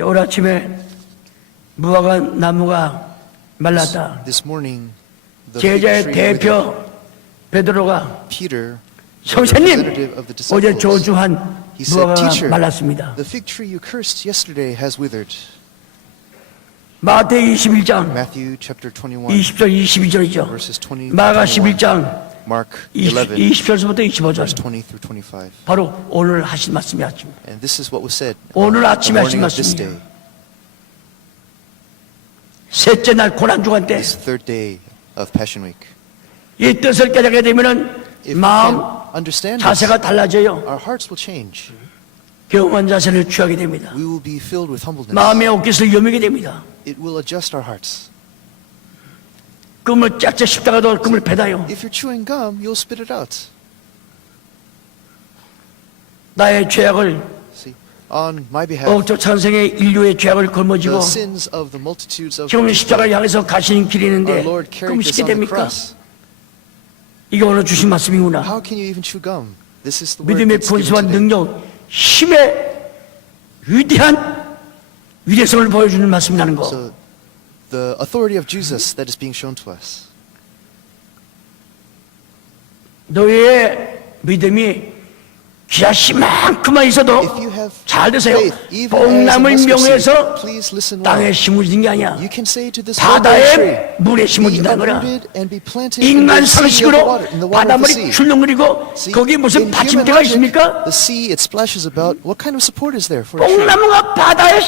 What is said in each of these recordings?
오늘 아침에 무화과 나무가 말랐다. This morning, the 제자의 fig tree 대표 withered. 베드로가 Peter, the 선생님, representative of the 어제 disciples, 저주한 he said, 무화과가 "Teacher, 말랐습니다. the fig tree you cursed yesterday has withered." 마태 21장 Matthew chapter 21, 20절 22절이죠. verses 20 마가 21. 11장 Mark 11, 20절부터 25절. verse 20 through 25. 바로 오늘 하신 말씀이었습니다. And this is what was said 오늘 the 아침에 하신 morning of this 말씀이에요. day, 셋째 날 고난주간 때 this third day of Passion Week. 이 뜻을 깨닫게 되면은 If we 마음 can understand 자세가 this, 달라져요. our hearts will change. 경험한 자세를 취하게 됩니다. We will be filled with humbleness. 마음의 옷깃을 여미게 됩니다. It will adjust our hearts. 끔을 짝짝 씹다가도 끔을 패다요. If you're chewing gum, you'll spit it out. 나의 죄악을 See, on my behalf, 억저 찬성의 인류의 죄악을 the 걸머지고 sins of the multitudes of 지금 the 십자가를 people, 향해서 가시는 길이 our 있는데 Lord 끔 carried this 쉽게 on the 됩니까? cross. 이게 오늘 주신 말씀이구나. How can you even chew gum? This is the word 믿음의 that's given 권세와 today. 능력, 힘의 위대한 위대성을 보여주는 말씀이라는 거. So, the authority of Jesus that is being shown to us. 너희의 믿음이 기아씨만큼만 있어도 If you have 잘 드세요. faith, even 뽕나물 as a mustard 명에서 seed, please listen well. 땅에 심어진 게 아니야. You can say to this mulberry tree, 바다에 물에 be 심어진다는 거라. uprooted and be planted in 인간 the sea of the 상식으로 water, in the water of the 바닷물이 sea. 출렁거리고 See, 거기 무슨 in human 받침대가 logic, 있습니까? the sea it splashes about. What kind of support is there for a tree? 뽕나무가 바다에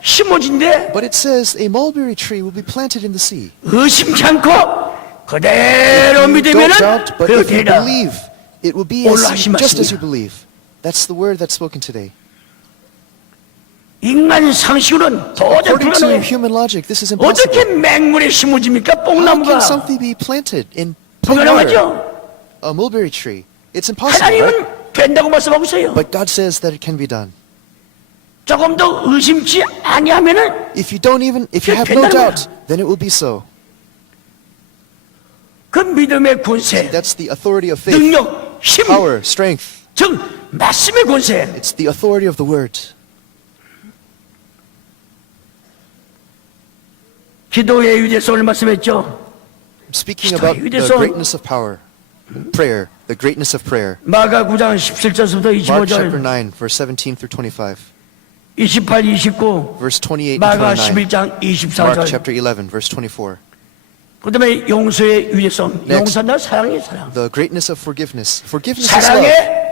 심어진데 But it says a mulberry tree will be planted in the sea. 의심치 않고 그대로 You don't 믿으면은 doubt, but 그 if you 되리라. believe, it will be 오늘 as, 하신 just as 말씀이야. you believe. That's the word that's spoken today. 인간 상식으로는 도저히 According to 불가능해. human logic, this is 어떻게 impossible. 맹물에 심어집니까? How can 뽕나무가 something be planted in plain water? 불가능하죠. A mulberry tree. It's impossible, right? 하나님은 된다고 말씀하고 있어요. But God says that it can be done. 조금 더 의심치 아니하면은 If you have no 된다는 doubt, 거야. then it will be so. 그 믿음의 권세, That's the authority of faith, 능력, 힘, power, strength. 즉 말씀의 권세. It's the authority of the word. 기도의 위대성을 말씀했죠. Speaking about the 위대성. greatness of power, prayer, the greatness of prayer. 마가 9장 17절부터 Mark chapter 25절, 9, verse 17 through 25. 28, 29, Verse 28 and 마가 29. 11장 Mark 24절. chapter 11, verse 24. 그 다음에 용서의 위대성. Next. 용서나 사랑이 사랑. The greatness of forgiveness. Forgiveness is love. 사랑에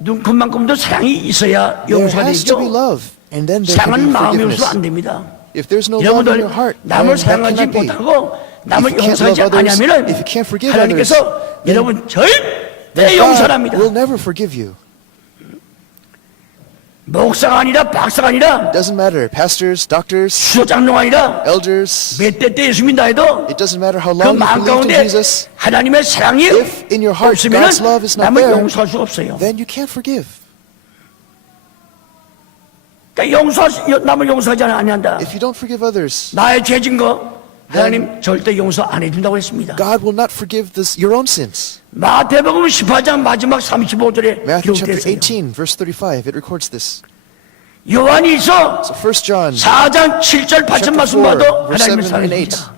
눈컵만큼도 사랑이 있어야 There 용서가 has to be 되죠. love, and then there can 사랑은 be 마음이 forgiveness. 없어서 안 됩니다. If there's no love in 여러분들 your heart, then 남을 that 사랑하지 cannot be. 못하고 남을 If you can't 용서하지 love others, 않으면 if you can't forgive 하나님께서 others, then 여러분 절대 God 용서합니다. will never forgive you. 목사가 아니라 박사가 아니라 Doesn't matter, pastors, doctors, 수장로 아니라 elders. 몇 대 때 예수 믿다 해도 It doesn't matter how 그 long you 마음 believed in 가운데 Jesus. 하나님의 사랑이 If in your heart 없으면 God's love is not 남을 there, 용서할 수 없어요. then you can't forgive. 그러니까 남을 용서하지 아니한다. If you don't forgive others, 나의 죄진 거 하나님 절대 용서 안 해준다고 했습니다. God will not forgive your own sins. 마태복음 18장 마지막 35절에 Matthew chapter 기록되어 있어요. 18, verse 35, it records this. 요한일서 So 1 John 4장 7절 8절 말씀 chapter 4, 봐도 verse 하나님을 7 and 8. 사랑합니다.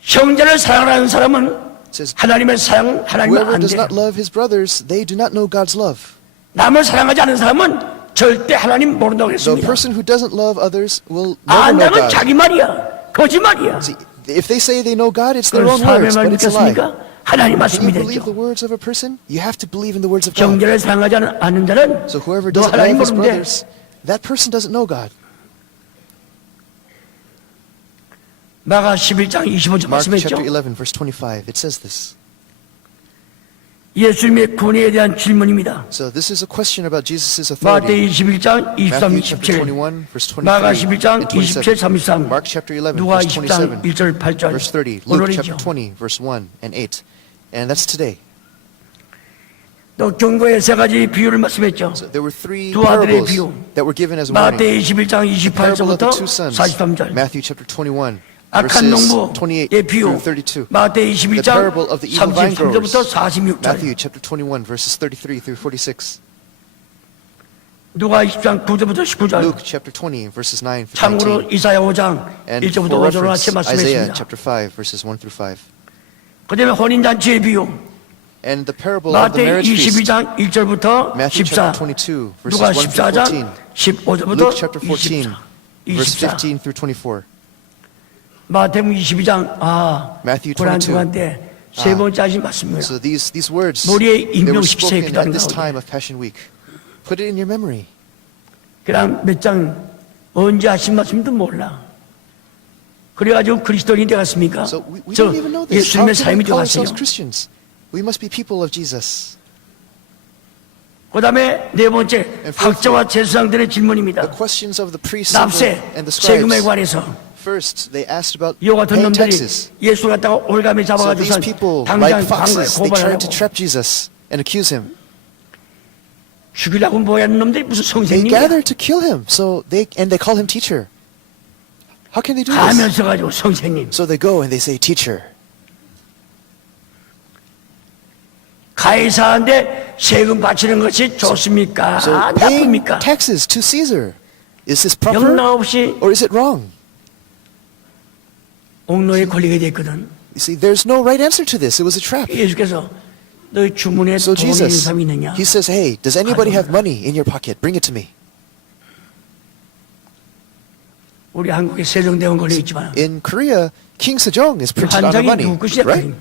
형제를 사랑하는 사람은 It says, 하나님을 사랑하면 whoever 안 does 돼. not love his brothers, they do not know God's love. 남을 사랑하지 않는 사람은 절대 하나님 모른다고 The 했습니다. person who doesn't love others will never know 안다면 God. 자기 말이야. 거짓말이야. See, if they say they know God, it's their 그걸 own 사람의 words, 말 but it's a lie. 믿겠습니까? 하나님 Can 말씀이 you believe the 되죠. words of a person? You have to believe in the words of God. 형제를 사랑하지 않는 자는 So whoever 너 doesn't 하나님 love his 모르는데 brothers, that person doesn't know God. 마가 11장 25절 Mark 말씀했죠. chapter 11, verse 25, it says this. 예수님의 권위에 대한 질문입니다. So this is a question about Jesus' 마태 authority. 21장 23, Matthew chapter 27, 21, verse 23 마가 11장 and 27, 27, 33, Mark chapter 11, 누가 verse 20장 27, 1절 8절 verse 30, Luke 오늘이죠. chapter 20, verse 1 and 8. And that's today. 또 경고의 세 가지 비유를 말씀했죠. So there were three 두 아들의 parables 비유. that were given as warning. 마태 21장 The parable of 28절부터 the two sons, 43절 Matthew chapter 21, 악한 verses 농부의 28 비유 through 32. 마태 The 21장 parable of the evil vine growers, 33절부터 46절 Matthew chapter 21, verses 33 through 46. 누가 20장 9절부터 19절. Luke chapter 20, verses 9 through 참고로 19. 이사야 5장 And 1절부터 for 5절로 같이 reference, Isaiah 말씀했습니다. chapter 5, verses 1 through 5. 그 다음에 혼인잔치의 비유. And the parable of the 마태 marriage feast. 22장 1절부터 Matthew 14. chapter 22, verses 누가 1 through 14장 14. 15절부터 Luke chapter 14, 24. verse 24. 15 through 24. 마태복음 22장 Matthew 고난 22. 동안 때 세 번째 하신 말씀입니다. So these words, 머리에 they were 임명식세에 spoken at 기다린 this 가운데. time of Passion Week. Put it in your memory. 그냥 몇 장 언제 하신 말씀도 몰라. 그래가지고 그리스도인이 되었습니까? So we 저 don't even know this. How 예수님의 can 삶이 we call 되었어요. ourselves Christians? We must be people of Jesus. 그 다음에 네 번째 학자와 제사장들의 질문입니다. The questions of the priests and 납세, the 세금에 scribes. 관해서 First, they asked about 이와 같은 paying 놈들이 taxes. 예수 갖다가 올감에 So these 잡아가지고서 people, 당장 like 광고에 foxes, they tried to 고발하라고 trap Jesus and accuse him. 죽이려고 모여있는 놈들이 무슨 They 성생님이야. gathered to kill him, so they call him teacher. How can they do this? 가면서 가지고 성생님. So they go and they say, teacher. 가해사한테 세금 바치는 것이 좋습니까? So paying 나쁩니까? taxes to Caesar, is this proper 영락 없이 or is it wrong? 옥로에 걸리게 됐거든. You see, there's no right answer to this. It was a trap. 예수께서 너희 주문에 So 돈 있는 Jesus, 사람이 있느냐? he says, hey, does anybody have money in your pocket? Bring it to me. 우리 한국에 세종대왕 걸려있지만 In Korea, King Sejong is 그 printed out of 한장이 money, 누구 것이냐? right?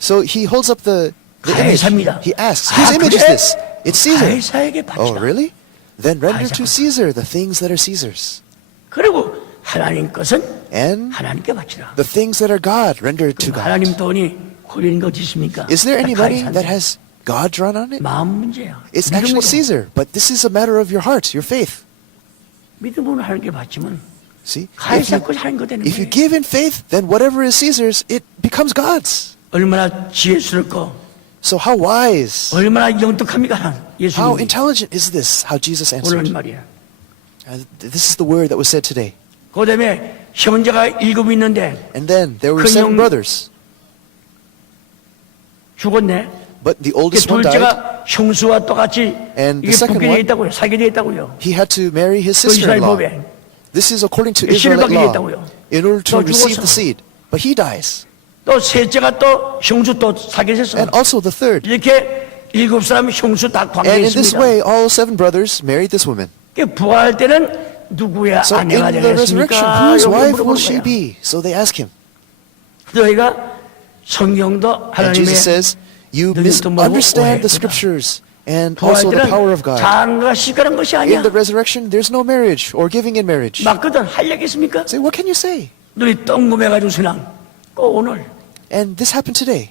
So he holds up the image. 가해사입니다. He asks, 아, whose image is 그래? this? It's Caesar. 가해사에게 Oh, 바치라. really? Then render 가해사. to Caesar the things that are Caesar's. 그리고 하나님 것은 And 하나님께 바치라. the things that are God, render to God. 하나님 돈이 걸리는 거 어디 있습니까? Is there any 다 money 가해사인데. that has God drawn on it? 마음 문제야. It's actually 믿음으로. Caesar, but this is a matter of your heart, your faith. 믿음으로 하나님께 바치면 See? 가해사 것이 하나님 거 되는 If you 거예요. give in faith, then whatever is Caesar's, it becomes God's. 얼마나 지혜스럽고 So how wise, 얼마나 영특합니까? how 예수님이 intelligent is this, how Jesus 오늘 answered? 말이야. This is the word that was said today. 그 다음에 형제가 7 있는데 And then there were 큰 7 형- brothers, 죽었네. but the 그 oldest one died. 둘째가 형수와 똑같이 And the 이게 second 붙게 돼 one- 있다고요. 살게 돼 있다고요. He had to marry his 그 이스라엘 sister-in-law. 법에. This is according to 씨를 Israelite 받게 law, 됐다고요. in order to 또 receive 죽었어. the seed. But he dies. 또 셋째가 또 형수 또 사게 됐어. And also the third. 이렇게 7 사람 형수 다 And in this 관계했습니다. way, all 7 brothers married this woman. 부활할 때는 누구의 So in 아내가 the resurrection, 되겠습니까? whose 이렇게 wife will 물어보는 she 거야. be? So they ask him. 너희가 성경도 And 하나님의 Jesus says, you 능력도 모르고 misunderstand the 오해했구나. scriptures and 부활 also the 때는 power of God. 장가 시가는 것이 In 아니야. the resurrection, there's no marriage or giving in marriage. 맞거든. 할 얘기 있습니까? Say, what can you say? 눈이 똥금해가지고 신앙. 꼭 오늘. And this happened today.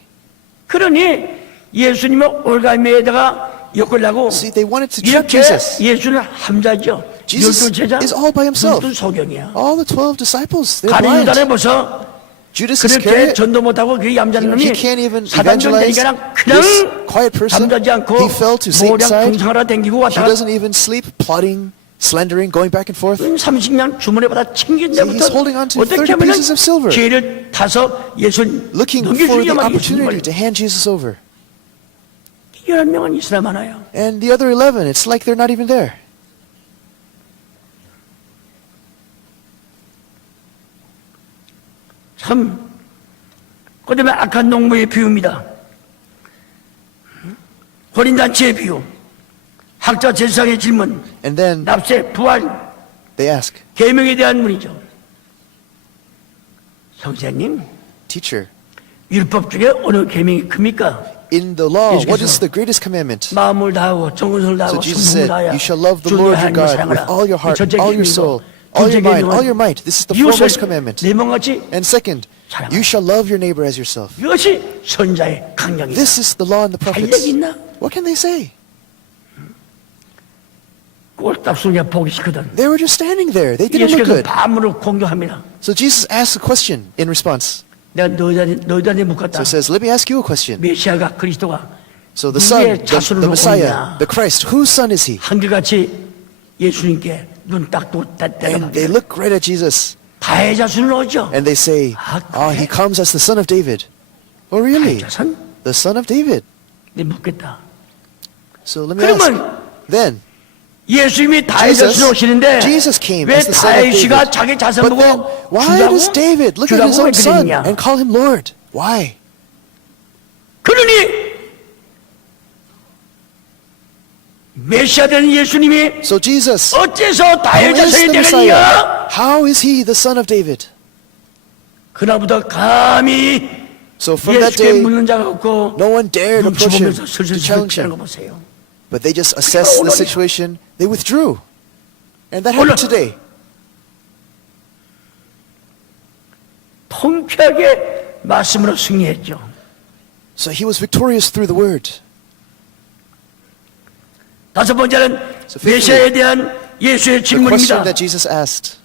그러니 예수님의 올갈매에다가 엮으려고 See, they wanted to trap 이렇게 Jesus. 예수는 함자죠. Jesus 12제자 is all by himself. 눈도 소경이야. All the 12 disciples, they're 가룟 blind. 유다에 벌써 Judas 그렇게 Iscariot, 전도 못하고 그 얌전한 놈이 he can't even 사단전 evangelize. 되니까 This 그냥 quiet person, 잠자지 않고 he fell to 모략 Satan's side. 궁상하러 댕기고 He 왔다. doesn't even sleep, plotting, slandering, going back and forth. 30년 주머니 받아 챙긴 See, 데부터 he's holding on to 어떻게 30 하면 pieces of silver. 죄를 타서 예수 Looking for the 넘겨주기만 opportunity 예수님을 to hand Jesus over. 11명은 이스라엘 많아요. And the other 11, it's like they're not even there. 참 그다음에 악한 농부의 비유입니다. 혼인잔치의 비유, 학자 제사장의 질문, And then 납세, 부활, they ask, 계명에 대한 문이죠. 선생님, teacher, 율법 중에 어느 계명이 큽니까? in the law, what 예수께서 is the greatest commandment? 마음을 다하고 정성을 다하고 So Jesus 성품을 said, 다하여 you shall love the 주의 Lord your 하나님을 God with 사랑하라. all your heart, 첫째 all your 계명이고, soul, all 둘째 your mind, all 계명은 your might. This is the 이웃을 foremost commandment. 내 몸같이 And second, 사랑하라. you shall love your neighbor as yourself. 이것이 선자의 강령이다. This is the law and the 할 prophets. 얘기 있나? What can they say? 꼴딱수냐 보기 싫거든. They were just standing there. They didn't look 예수께서 good. 반문을 공격합니다. So Jesus asks a question in response. 내가 너희들한테 묻겠다. So he says, let me ask you a question. 메시아가 그리스도가 So the son, 누구의 자손으로 the Messiah, 오느냐? the Christ, whose son is he? 한결같이 예수님께 눈 딱 뜨고 And they look right at Jesus 다의 자손으로 오죠. and they say, he comes as the son of David. Oh, really? 다의 자손? The son of David. 내 묻겠다. So let me ask. 그러면 Then, 예수님이 다윗 자손으로 오시는데 Jesus came 왜 as the son of 다윗이가 David. 자기 자손 But then, 보고 why does David look at his 주라고 왜 own son 그랬느냐? and call him Lord? Why? 그러니 메시아 된 예수님이 So Jesus, 어째서 who 다윗 is 자손이 the 되느냐? Messiah? How is he the son of David? 그날부터 감히 So from that 예수께 day, 묻는 자가 없고 no one dared 눈치 approach him 보면서 to 슬슬 challenge 설치하는 거 him. 보세요. But they just assessed the situation. They withdrew. And that happened today. 통쾌하게 말씀으로 승리했죠. So he was victorious through the word. 다섯 번째는 So fifthly, 메시아에 대한 예수의 The question 질문입니다. that Jesus asked.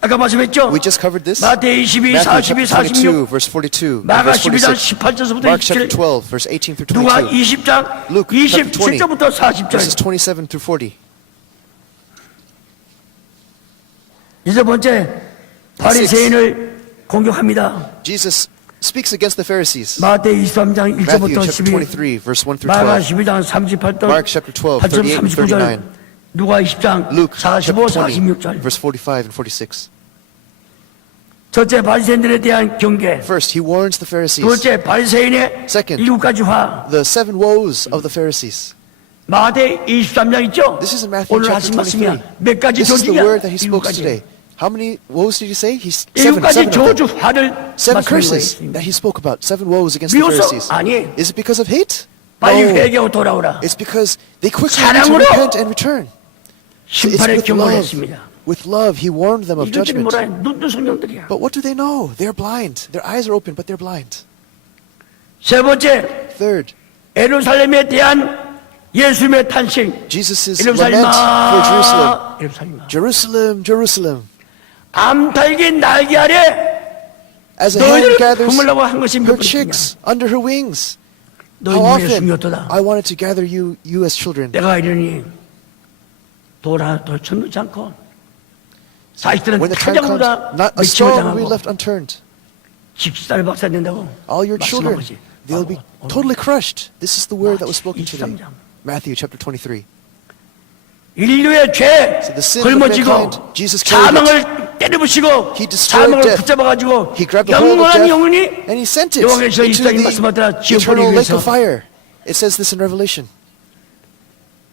아까 말씀했죠? We just covered this. 마태 22, Matthew 42, chapter 22, 46, verse 42, and 마가 verse 12장 46. 18절부터 Mark chapter 27절, 12, verse 18 through 누가 22. 20장 Luke chapter 20, 27절부터 verses 40절. 27 through 40. 여섯 번째, 바리새인을 공격합니다. Jesus speaks against the Pharisees. 마태 23장 Matthew 1절부터 chapter 12, 23, verse 1 through 마가 12. 12장 38절, Mark chapter 12, 38 and 39절, 39. 누가 20장 Luke 45, chapter 20, 46절. verse 45 and 46. 첫째, 바리새인들에 대한 경계. First, he warns the Pharisees. 둘째, 바리새인의 Second, 7가지화. the 7 woes of the Pharisees. 마태 23장 있죠? This is in Matthew 오늘 chapter 하신 말씀이야. 23. 몇 가지 This is the 조직이야? word that he spoke 7가지. today. How many woes did he say? He's 7 가지 seven of them. 저주화를 7 말씀하고 curses 있습니다. that he spoke about. 7 woes against the 미워서? Pharisees. 아니. Is it because of hate? 빨리 No. 회개하고 돌아오라. It's because they quickly need to 사랑으로 repent and return. So it's 심판의 with 경고를 love. 했습니다. With love, he warned them of 이것들이 judgment. 뭐라 해? 눈도 성령들이야. But what do they know? They're blind. Their eyes are open, but they're blind. 세 번째, Third, 예루살렘에 대한 예수님의 탄식. Jesus' lament for Jerusalem. 예루살렘아, 예루살렘아. Jerusalem, Jerusalem. 암탉이 날개 아래 As a hen 너희를 gathers 품으려고 한 것이 her 몇 번이냐? chicks under her wings. 너희 How 눈에 often 숨겼도다. I wanted to gather you as children. 내가 이러니 돌쳐놓지 않고 사이들은 When the time comes, 타작보다 not a 미침을 stone will be 당하고 left unturned. 집사를 박살낸다고 All your children, 말씀한 것이 they'll be 바로 totally crushed. This is the word that was spoken 마치 today. 23장. Matthew chapter 23. 인류의 죄 So the sins of 걸머지고 mankind, Jesus carried it. 사망을 때려부시고 He destroyed 사망을 death. 붙잡아가지고 He grabbed the hold of 영원한 death 영혼이 and he sent it 여호와께서 into 이스라엘 the 말씀하더라 지옥 eternal 보내기 lake of 위해서 fire. It says this in Revelation.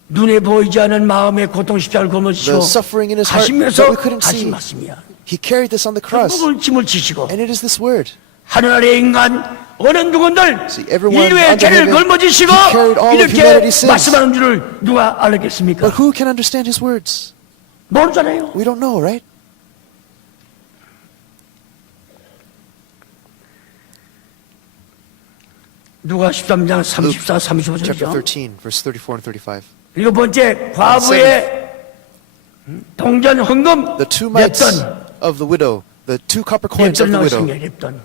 눈에 보이지 않은 마음의 고통 십자가를 걸머지시고 The suffering in his heart 가시면서 that we couldn't 하신 see. 말씀이야. He carried this on the cross. 무거운 짐을 지시고 And it is this word. 하늘 아래 인간 어느 누군들 See, everyone 인류의 under 죄를 heaven, 걸머지시고 he carried all of 이렇게 humanity's sins. 말씀하는 줄을 누가 알겠습니까? But who can understand his words? 모르잖아요. We don't know, right? 누가 13장 34, Chapter 35절이죠. 13, verse 34 and 35. 일곱 번째 과부의 동전 헌금 The 2 mites lep돈 of the widow, the 2 copper coins of lep돈 the widow. 나왔습니다. lep돈.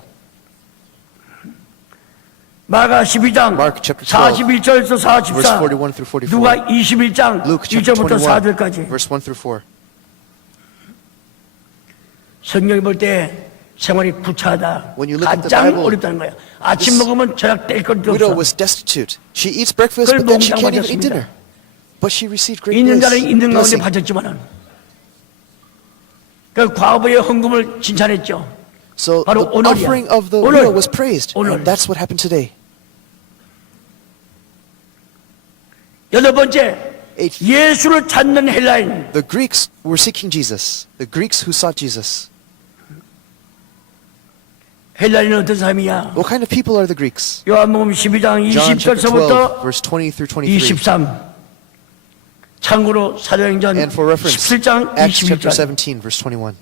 마가 12장 Mark chapter 12, 41절에서 verse 44 41 through 44. 누가 21장 Luke chapter 1절부터 21, 4절까지 verse 1 through 4. 성경이 볼 때 생활이 구차하다. When you look at the 가장 Bible, 어렵다는 거야. 아침 this 먹으면 저녁 뗄 것도 Widow 없어. was destitute. She eats breakfast, 그걸 but then she 몽땅 can't even eat 받았습니다. dinner. But she received great 있는 자는 있는 가운데 blessing. 바쳤지만은 그 과부의 헌금을 칭찬했죠. So 바로 the 오늘이야. offering of the 오늘. widow was praised, 오늘. and that's what happened today. 여덟 번째 Eighth, 예수를 찾는 헬라인. the Greeks were seeking Jesus. The Greeks who sought Jesus. 헬라인은 어떤 사람이야? What kind of people are the Greeks? 요한복음 12장 John chapter 12, 20절서부터 verse 20 through 23. 23. 참고로 사도행전 And for reference, 17장 Acts chapter 21절. 17, verse 21.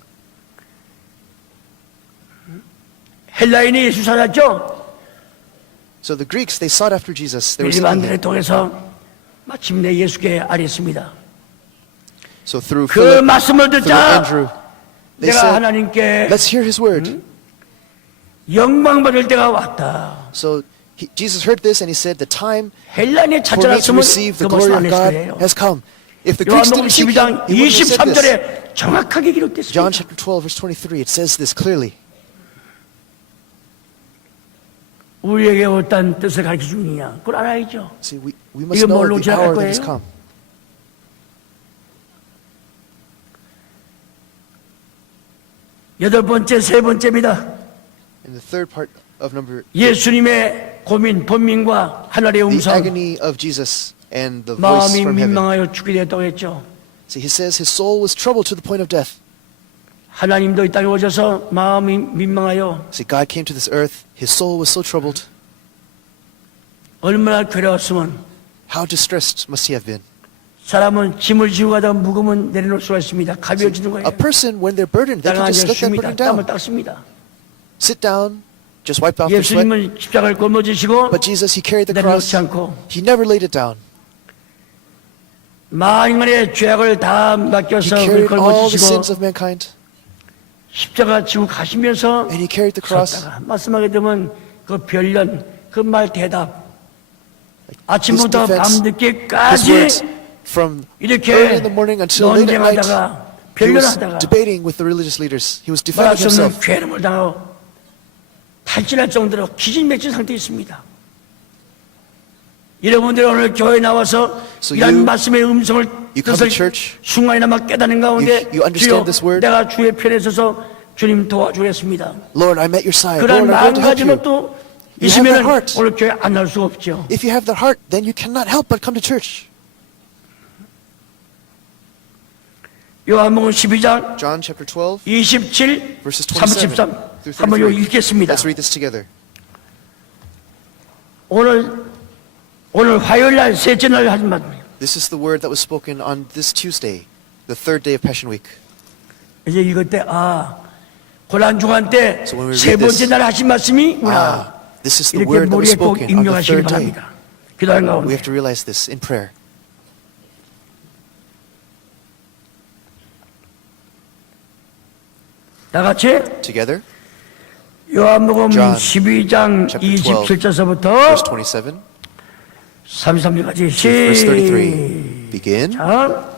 헬라인이 예수 찾았죠? So the Greeks, they sought after Jesus. They were seeking 빌리반들을 him. 통해서 마침내 예수께 알렸습니다. So through 그 Philip, 말씀을 through 듣자 Andrew, they 내가 said, 하나님께 let's hear his word. 영광 받을 때가 왔다. So Jesus heard this and he said, the time 헬라인이 for me to 찾아놨으면 receive the 그 glory 말씀 of 안 God 했을 거예요. has come. If the Greeks 요한복음 didn't seek him, 12장 he wouldn't have said this. 23절에 정확하게 John 기록됐습니다. chapter 12, verse 23, it says this clearly. 우리에게 어떤 뜻을 가르쳐 주느냐? 그걸 알아야죠. See, we must 이거 know 뭘로 the hour 지나갈 that has 거예요? come. 여덟 번째, 세 번째입니다. And the third part of number 예수님의 고민, 번민과 하늘의 the 음성. agony of Jesus and the voice 마음이 from heaven. 민망하여 죽게 되었다고 했죠. See, he says his soul was troubled to the point of death. 하나님도 이 땅에 오셔서 마음이 민망하여 See, God came to this earth. His soul was so troubled. 얼마나 괴로웠으면 How distressed must he have been? 사람은 짐을 지고 가다 무거우면 내려놓을 수가 있습니다. 가벼워지는 거예요. A person, when they're burdened, they 땅을 can just let that 앉았습니다. burden 땀을 down. 닦습니다. Sit down, just wipe off their sweat. 예수님은 십자가를 짊어지시고 But Jesus, he carried the cross. 내려놓지 않고 He never laid it down. 만인간의 죄악을 다 He 맡겨서 carried 그걸 all the 짊어지시고 sins of mankind. 십자가 지고 가시면서 And he carried the cross. 섰다가 말씀하게 되면 그 변련, 그 말 대답 His 아침부터 defense, his 밤늦게까지 words, from 이렇게 early in the morning until late at night, 논쟁하다가 he was 변론하다가 debating with the religious leaders. He was 말할 defending 수 없는 himself. 괴로움을 당하고 탈진할 정도로 기진맥진 상태에 있습니다. 여러분들 오늘 교회에 나와서 So 이런 you- 말씀의 음성을 you come to 뜻을 church, 순간이나마 깨닫는 가운데 you understand this word. 내가 주의 편에 서서 주님 도와주겠습니다. Lord, I'm at your side. 그런 Lord, I'm going to help 마음가짐은 you. 또 You have 있으면 that heart. 오늘 교회 안 나올 수가 없죠. If you have that heart, then you cannot help but come to church. 요한복음 12장 John chapter 12, 27, verses 27 33 through 한번 요 33. 읽겠습니다. Let's read this together. 오늘 화요일 날 셋째 날 하신 말입니다. This is the word that was spoken on this Tuesday, the third day of Passion Week. 이제 이것 때 고난 중한 때 So when we 세 read this, 번째 날 하신 말씀이구나. This is the 이렇게 word that was 머리에 꼭 spoken on the 입력하시기 third day. 바랍니다. 기도하는 We 가운데 have to realize this in prayer. 다 같이 Together, 요한복음 John 12장 chapter 12, 27절서부터 verse 27 33절까지 to verse 33. Begin. 시작.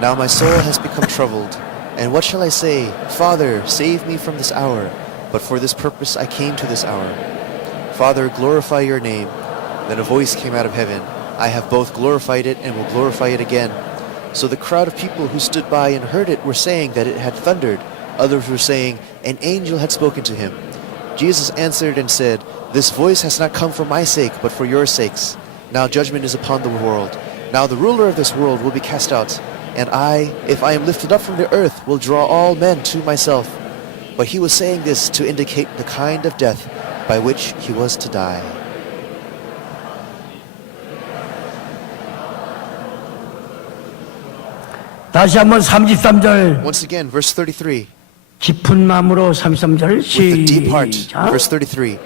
Now my soul has become troubled. And what shall I say? Father, save me from this hour. But for this purpose I came to this hour. Father, glorify your name. Then a voice came out of heaven. I have both glorified it and will glorify it again. So the crowd of people who stood by and heard it were saying that it had thundered. Others were saying, an angel had spoken to him. Jesus answered and said, This voice has not come for my sake, but for your sakes. Now judgment is upon the world. Now the ruler of this world will be cast out. And I, if I am lifted up from the earth, will draw all men to myself. But he was saying this to indicate the kind of death by which he was to die. 다시 한번 33절 Once again, verse 33. 깊은 마음으로 33절 With the deep heart, 시작. verse 33.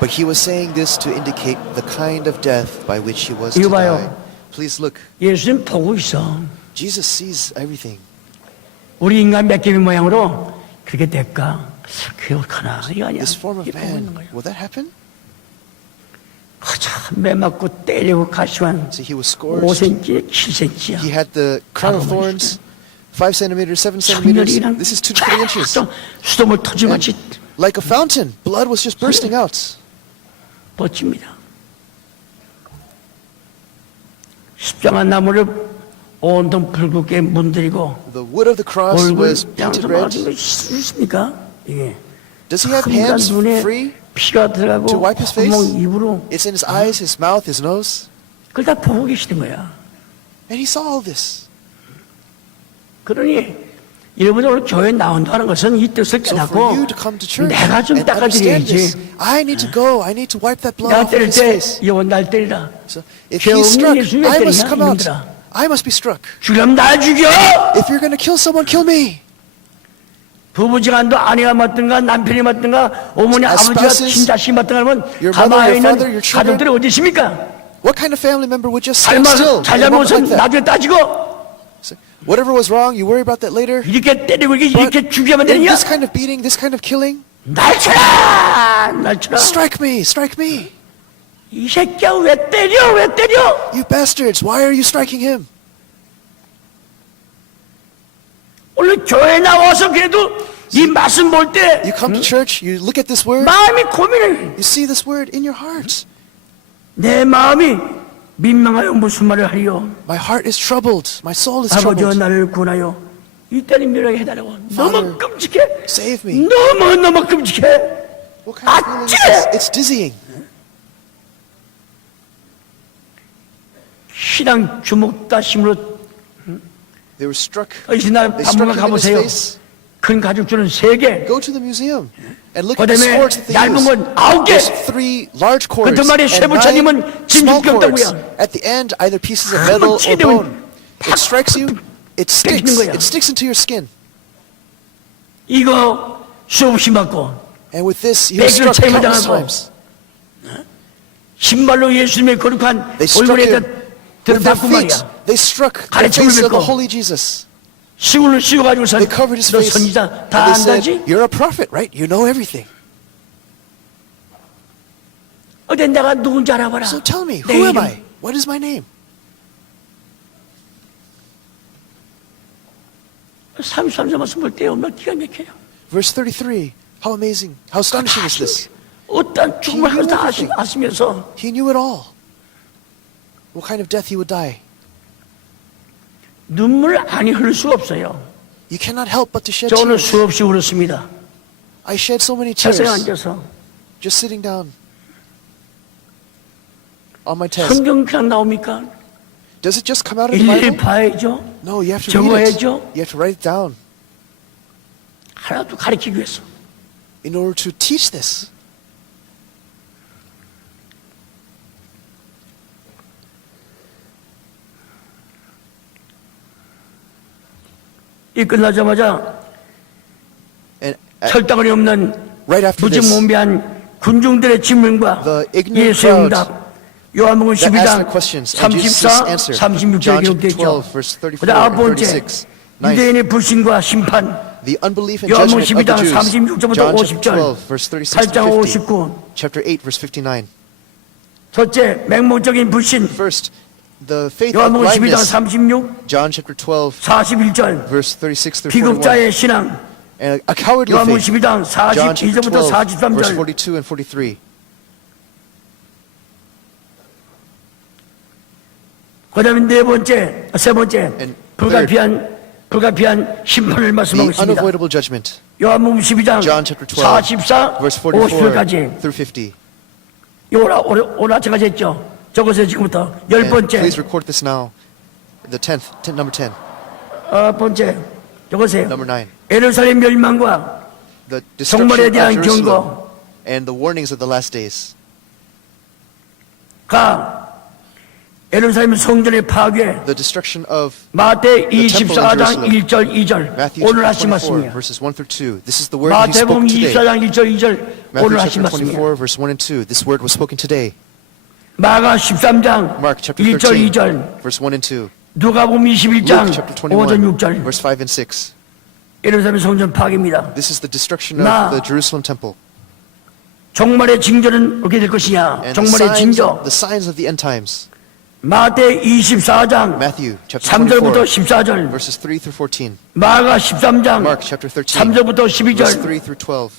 But he was saying this to indicate the kind of death by which he was 이거 to 봐요. die. Please look. 예수님 보고 있어. Jesus sees everything. 우리 인간 몇개비 모양으로 그렇게 될까? 그게 어떡하나? 이거 아니야. This form of 이게 보고 있는 man, 거예요. will that happen? 참 매맞고 때리고 가시한 See, he was scourged. 5cm, 7cm야. He had the crown of thorns, 5 centimeters, 7 centimeters. This is 2 to 3 inches. 수돗물 터지같이 Like a fountain, blood was just bursting out. 멋집니다. 십자가 나무를 온통 붉게 문드리고 The wood of the cross 얼굴 was painted 양손 red. 맞은 거 있습니까? 이게 Does he have 큰 인간 hands 눈에 free 피가 들어가고 to wipe his face? 구멍 입으로 It's in his eyes, his mouth, his nose. 그걸 다 보고 계시는 거야. And he saw all this. 그러니 여러분들 오늘 교회 나온다는 것은 이 뜻을 So for 깨닫고 you to come to church 내가 좀 and understand this, 닦아드려야지. I need to go. I need to wipe that blood 내가 off of 때릴 his 때 face. 여원 날 때리라. So if 죄 he's struck, 없는 예수 왜 I must 때리냐, come out. 이놈들아. I must be struck. 죽이면 날 죽여! If you're going to kill someone, kill me. 부부지간도 아내가 맞든가 남편이 맞든가 어머니 As 아버지가 spouses, 친자식이 맞든가 하면 your mother, 가만히 your 있는 father, your children. 가족들이 어디 있습니까? What kind of family member would just stand still in a moment 잘잘못은 like that? 나중에 따지고 So, whatever was wrong, you worry about that later. 이렇게 때리고 But 이렇게 죽이면 in 되느냐? this kind of beating, this kind of killing, 날 쳐라! 날 쳐라! strike me, strike me. 이 새끼야 왜 때려? 왜 때려? You bastards, why are you striking him? 오늘 교회 나와서 그래도 이 말씀 볼 때 You come to church, you look at this word, 마음이 고민해. you see this word in your heart. 내 마음이 민망하여 무슨 말을 하리요? My heart is troubled. My soul is 아버지여 troubled. 나를 구하여 이때는 묘하게 해달라고. 너무 Father, 끔찍해. save me. 너무 끔찍해. What kind of feeling is this? It's dizzying. 신앙 주먹다심으로 They were struck. 어디나 They 박물관 struck him in his 가보세요. face. 큰 가죽줄은 3개, Go to the museum and look at the 그다음에 swords that they 얇은 use. 건 9개. There's 3 large cords 그 말에 and 쇠붙여님은 9 진죽이 small cords. 없다고요. At the end, either pieces of metal or 찌르면 bone. It strikes you. It sticks. 때리는 거야. It sticks into your skin. 이거 수없이 맞고 And with this, he was 배기를 struck 체험을 countless 당하고 times. 신발로 예수님의 거룩한 They struck 얼굴에 him with their 들어받고 feet. 말이야. They struck the 가르침을 face of the 뱉고. holy Jesus. 시골을 씌워가지고서 They covered his 너 face. 선지자 And 다 they said, 안다지? "You're a prophet, right? You know everything. 어디 내가 누군지 알아봐라. So tell me, 내 who am 이름. I? What is my name?" 33절 말씀 볼 때 얼마나 기가 막혀요. Verse 33. How amazing. How astonishing is this? 어떤 죽음을 하면서 다 everything. 아시면서 He knew it all. What kind of death he would die. 눈물 아니 흘릴 수가 없어요. You cannot help but to shed 저 오늘 tears. 수없이 울었습니다. I shed so many tears 자세히 앉아서 just sitting down on my test. 성경 그냥 나옵니까? Does it just come out of the 일일이 Bible? 봐야죠. No, you have to read it. 적어야죠. You have to write it down 하나도 가르치기 위해서. in order to teach this. 이 끝나자마자 And 설득이 없는 right after this, 무지몽비한 군중들의 질문과 the ignorant 예수의 crowd 응답 요한복음 that asked 12장 the questions, and Jesus 34, answered. 36절에 John chapter 기록되어 12, 있죠. verse 34 그다음 아홉 and 번째 36. Ninth, 유대인의 불신과 심판 the unbelief and 요한복음 judgment of the 12장 Jews. 36절부터 John chapter 50절 12, verse 36 8장 to 50. 59 Chapter 8, verse 59. 첫째 맹목적인 불신 First, the faith of 요한복음 12장 blindness. 36 John chapter 12, 41절 verse 36 through 41. 비극자의 신앙 And a cowardly 요한복음 faith. 12장 John chapter 42절부터 12, verse 43절 42 and 43. 그다음에 세 번째 And 불가피한 심판을 The 말씀하고 있습니다. unavoidable judgment. 요한복음 12장 John chapter 12, 44, verse 44 50절까지 through 50. 오늘 아침까지 했죠. 적어서 지금부터 열 And 번째 please record this now. The 10th, number 10, 번째 적으세요. number 9. 예루살렘 멸망과 The 종말에 destruction 대한 of Jerusalem 경고. and the warnings of the last days. 예루살렘 성전의 파괴 The destruction of 마태 The temple in 24장 Jerusalem. 1절 2절 Matthew 오늘 chapter 하신 24, 말씀이에요. verses 1 through 2. This is the word that he 마태복음 spoke today. 24장 1절 2절 Matthew 오늘 하신 chapter 말씀이에요. 24, verse 1 and 2. This word was spoken today. 마가 13장 Mark chapter 1절 13, 2절 verse 1 and 2. 누가복음 21장 Luke chapter 5절 21, 6절 verse 5 and 6. 예루살렘 성전 파괴입니다. This is the destruction 나- of the Jerusalem temple. 종말의 징조는 어떻게 될 것이냐? And 종말의 징조 the signs of the end times. 마태 24장 Matthew chapter 3절부터 24, 14절 verses 3 through 14. 마가 13장 Mark chapter 13, 3절부터 verse 12절 3 through 12.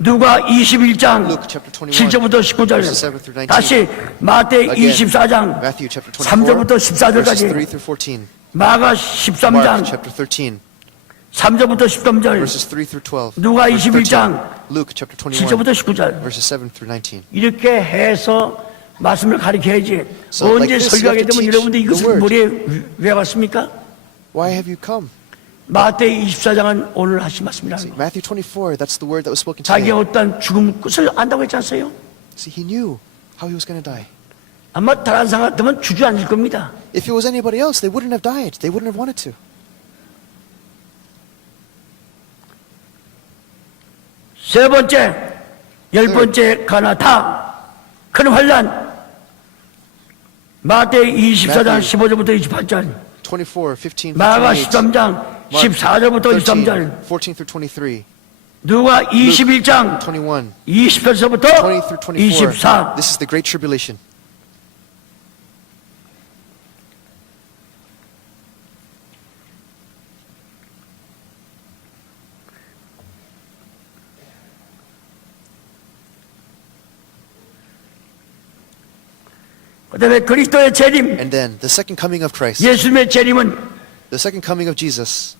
누가 21장 Luke chapter 21, 7절부터 19절 verses 7 through 19. 다시 마태 Again, 24장 Matthew chapter 24, 3절부터 verses 3 14절까지 through 14. 마가 Mark 13장 chapter 13, 3절부터 13절 verses 3 through 12. 누가 Verse 21장 13. Luke chapter 21, 7절부터 19절 verses 7 through 19. 이렇게 해서 말씀을 가르쳐야지 So like 언제 this, you 설교하게 have to 되면 teach 여러분들 the 이것을 word. 머리에 외웠습니까? Why have you come? 마태 24장은 오늘 하신 말씀이라는 See, 거 Matthew 24, that's the word that was spoken 자기의 today. 어떤 죽음 끝을 안다고 했지 않았어요? See, he knew how he was going to die. 아마 다른 사람 같으면 주저앉을 겁니다. If it was anybody else, they wouldn't have died. They wouldn't have wanted to. 세 번째, 열 번째 가나다 큰 환란 마태 24장 Matthew 15절부터 28절 24, 15, 마가 28. 13장 Mark 14절부터 13, 23절 14 through 23. 누가 21장 21, 28절부터 20 through 24. 24 This is the Great Tribulation. 그 다음에 그리스도의 재림 And then the second coming of Christ. 예수님의 재림은 The second coming of Jesus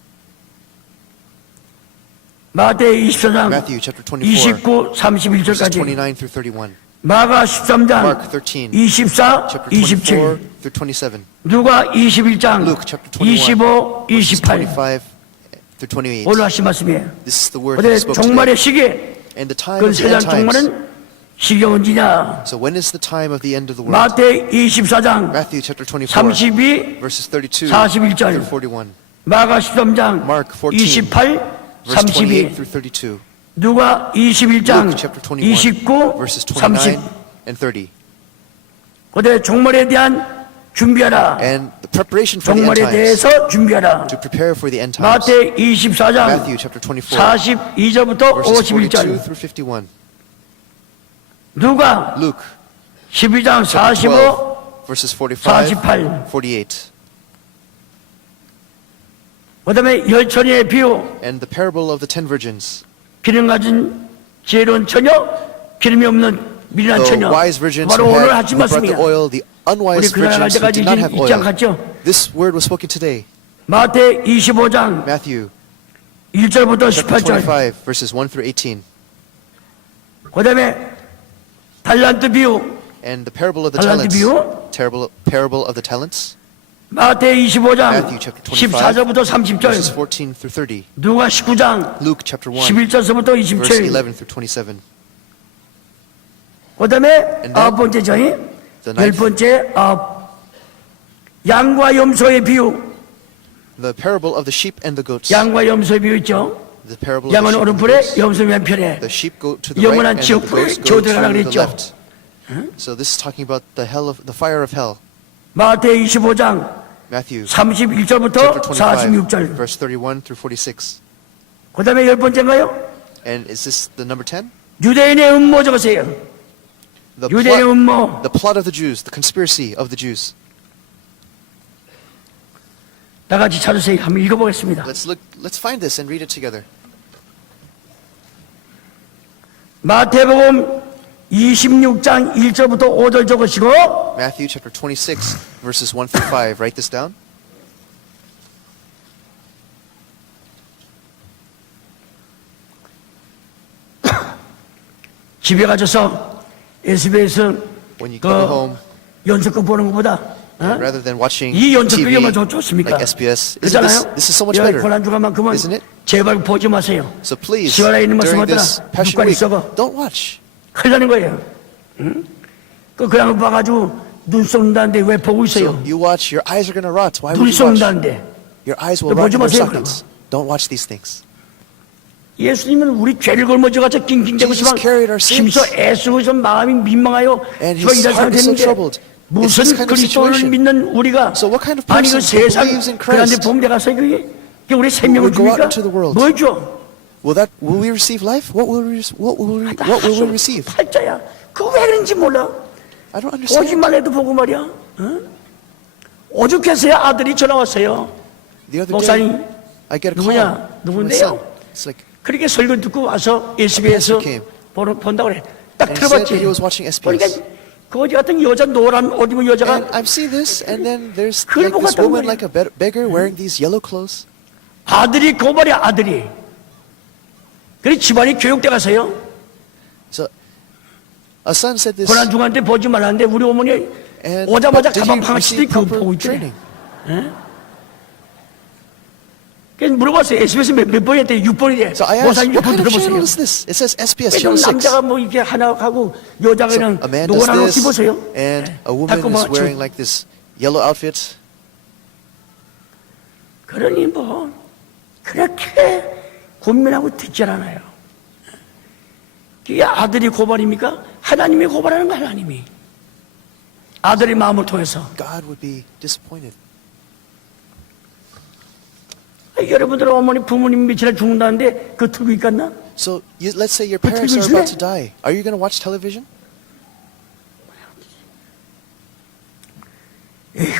마태 24장 Matthew chapter 24, 29, verses 31절까지 29 through 31. 마가 13장 Mark 13, 24, chapter 27 24 through 27. 누가 21장 Luke chapter 21, 25, verses 28 25 through 28. 오늘 하신 말씀이에요. This is the word 근데 he spoke today. 종말의 시계 And the time 그 of the 세상 end times. 종말은 시계 언제냐? So when is the time of the end of the world? 마태 24장 Matthew chapter 24, 32, verses 32 41절. through 41. 마가 13장 Mark 14, 28, verse 28 32 through 32. 누가 21장 Luke chapter 21, 29, verses 30 29 and 30. 그때 종말에 대한 준비하라. And the preparation for the end 종말에 times. 대해서 준비하라. To prepare for the end times. 마태 24장 Matthew chapter 24, 42절부터 verses 42 51절 through 51. 누가 Luke 12장 chapter 45, 12, verses 45, 48 48. 그 다음에 열처녀의 비유 And the parable of the 10 virgins. 기름 가진 지혜로운 처녀 기름이 없는 미련한 The 처녀 wise virgins 바로 who 오늘 brought 하신 the 말씀이야. oil, the unwise 우리 그날 갈 virgins who 때까지 did not have 잊지 oil. 않겠죠? This word was spoken today. 마태 25장 Matthew 1절부터 chapter 18절 25, verses 1 through 18. 그 다음에 달란트 비유 And the parable of the 달란트 talents. 비유 Parable of the talents. 마태 25장 Matthew chapter 25, 14절부터 verses 30절 14 through 30. 누가 19장 Luke chapter 1, 11절서부터 verse 27 11 through 27. 그 다음에 And then 아홉 번째 저희 the 열 ninth, 번째 양과 염소의 비유 the parable of the sheep and the goats. 양과 염소의 비유 있죠. The parable of the 양은 sheep and the 오른풀에 goats. 염소 왼편에 The sheep go to the right 영원한 and the 지옥불에 goats go to 들어가라 the 그랬죠. left. So this is talking about the hell of the fire of hell. 마태 25장 Matthew 31절부터 chapter 25, 46절 verse 31 through 46. 그 다음에 열 번째인가요? And is this the number 10? 유대인의 음모 적으세요. The 유대인의 plot, 음모 the plot of the Jews, the conspiracy of the Jews. 다 같이 찾으세요. 한번 읽어보겠습니다. Let's find this and read it together. 마태복음 26장 1절부터 5절 적으시고 Matthew chapter 26, verses 1 through 5. Write this down. 집에 가셔서 SBS When you go home, 연속극 보는 것보다 어? rather than watching 이 연속극이 TV 얼마나 좋습니까? like SBS, 그렇잖아요. this is so much better. 고난 주간만큼은 Isn't it? 제발 보지 마세요. So please, 시간에 있는 말씀 during 하더라 this Passion 눈깔이 Week, 썩어 don't watch. 큰일 나는 거예요. 응? 그냥 봐가지고 눈 썩는다는데 왜 보고 있어요? So you watch, your eyes are going to rot. Why would 눈이 you watch? 썩는다는데 Your eyes will 또 rot 보지 in their 마세요, sockets. Don't watch these things. 예수님은 우리 죄를 걸머져가지고 낑낑대고 Jesus carried our sins. 힘써 애쓰고 있어 마음이 민망하여 And 저 his 이런 heart is so 상태인데 troubled. It's 무슨 this kind of 그리스도를 situation. 믿는 우리가 So what kind of 아니 그 person who 세상 believes in 그런데 Christ 봄에 가서 그게 우리 생명을 will go out 줍니까? into the world? 뭘 줘? Will we receive life? What will we receive? 팔자야. 그거 왜 그런지 몰라. I don't understand. 보기만 해도 보고 말이야. 어? 오죽했어요. 아들이 전화 왔어요. The other 목사님 day, I get a 누구냐? call from my 누군데요? son. It's like, 그렇게 설교 듣고 와서 SBS pastor came. 본다고 그래. 딱 And he said 들어봤지. that he was watching SBS. 그러니까 거지 같은 여자 노란 옷 입은 여자가 And I see this, and then there's 그걸 like 보고 this 갔단 woman 말이야. like a beggar wearing these yellow clothes. 아들이 고발이야 아들이. 그래 집안이 교육대 가서요. So a son said this, 고난 중한테 보지 말라는데 우리 어머니 and 오자마자 but did 가방 he 방치더니 receive 그거 proper 보고 있더래. training? 그래서 물어봤어요. SBS 몇 번이 돼? 6번이 돼. So I asked, 목사님 what 6번 kind of channel 들어보세요. is this? It says SBS 좀 channel 6. 남자가 뭐 이렇게 하나 하고 여자가 So 그냥 a man does 노란 옷 this, 입으세요. and a woman is wearing like this yellow outfit. 그러니 뭐 그렇게 고민하고 듣질 않아요. 그게 아들이 고발입니까? 하나님이 고발하는 거 하나님이. 아들의 마음을 통해서. God would be disappointed. 여러분들 어머니 부모님 며칠 죽는다는데 그 틀고 있겠나? So let's say your But parents are television? about to die. Are you going to watch television? 에휴,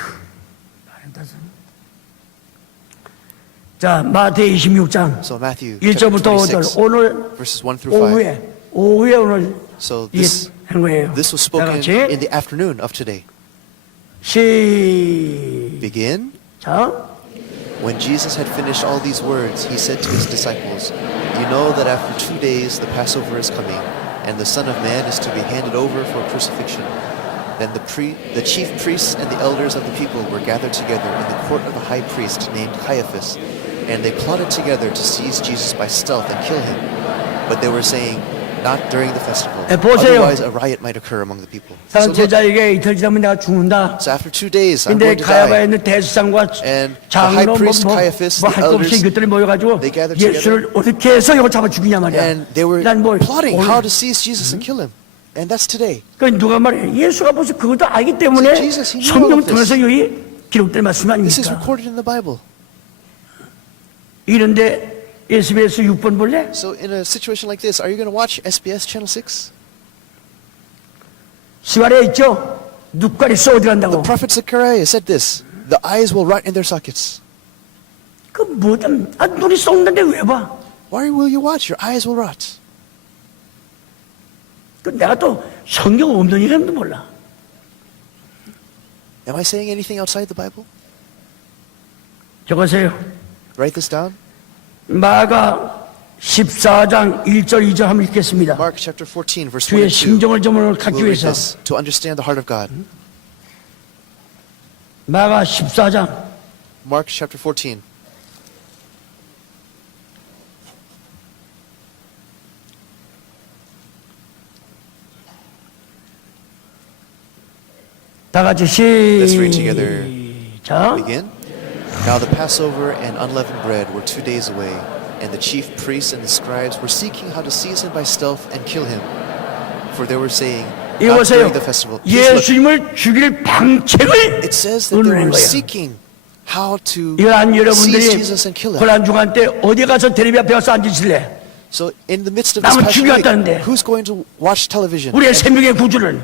자, 마태 26장 So Matthew 1절부터 chapter 5절 26, 오늘 verses 1 through 5. 오후에 오늘 So 이게 this 한 거예요. was 다 spoken 같이 in the afternoon of today. 시작. Begin. When Jesus had finished all these words, he said to his disciples, You know that after 2 days the Passover is coming, and the Son of Man is to be handed over for crucifixion. Then the chief priests and the elders of the people were gathered together in the court of a high priest named Caiaphas, and they plotted together to seize Jesus by stealth and kill him. But they were saying, not during the festival. 보세요. Otherwise a riot might occur among the people. 다른 So, look, 제자에게 이틀 지나면 내가 죽는다. so after 2 days I'm 근데 going to 가야바에 die. 있는 대수장과 And the 장로 high priest Caiaphas, the 뭐할 것 없이 elders, 이것들이 모여가지고 they gathered 예수를 어떻게 해서 이걸 잡아 죽이냐 말이야. And they were 난 뭘 plotting 오늘 how to seize Jesus and kill him. And that's today. 그 누가 말해 예수가 벌써 그것도 알기 때문에 See, Jesus, he knew 성경 all of this. 통해서 여기 기록된 말씀 This is 아닙니까? recorded in the Bible. 이런데 SBS 6번 볼래? So in a situation like this, are you going to watch SBS Channel 6? 시발에 있죠? 눈깔이 쏘 어디 The 간다고. prophet Zechariah said this. The eyes will rot in their sockets. 그 뭐든 눈이 썩는데 왜 봐? Why will you watch? Your eyes will rot. 그 내가 또 성경 없는 이름도 몰라. Am I saying anything outside the Bible? 적으세요. Write this down. 마가 14장 1절 2절 한번 읽겠습니다. Mark chapter 14 verse 1 주의 and 2. 심정을 좀 갖기 We'll read 위해서 this to understand the heart of God. 마가 14장 Mark chapter 14. 다 같이 Let's read together. 시작. Begin. Now the Passover and unleavened bread were 2 days away, and the chief priests and the scribes were seeking how to seize him by stealth and kill him. For they were saying, 이거 not 보세요. during the festival. Please look. 예수님을 죽일 방책을 It says that they 의논한 were 거야. seeking how to 이러한 seize 여러분들이 Jesus and kill him. 고난 중간 때 어디 가서 텔레비 앞에 가서 앉으실래? So in the midst of this 남은 passion week, 죽였다는데. who's going to watch television? 우리의 생명의 구주를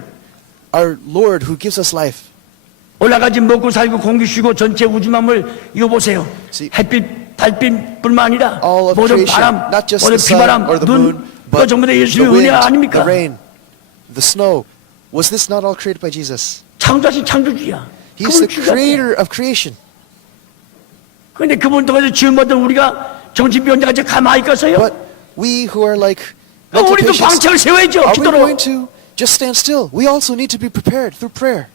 Our Lord who gives us life. 올라가지 먹고 살고 공기 쉬고 전체 우주만물 이거 보세요. See, 햇빛, 달빛뿐만 아니라 All of 모든 creation, 바람, not just 모든 the sun 비바람, or the 눈, moon, 그거 but 전부 다 the 예수님의 wind, 은혜 the 아닙니까? rain, the snow. Was this not all created by Jesus? 창조하신 창조주야. He's the 그걸 죽였대. creator of creation. 그런데 그분 통해서 지원받은 우리가 정신병자같이 가만히 있겠어요? But we who are like 그럼 mental 우리도 patients, 방책을 세워야죠. are we 기도로. going to just stand still? We also need to be prepared through prayer.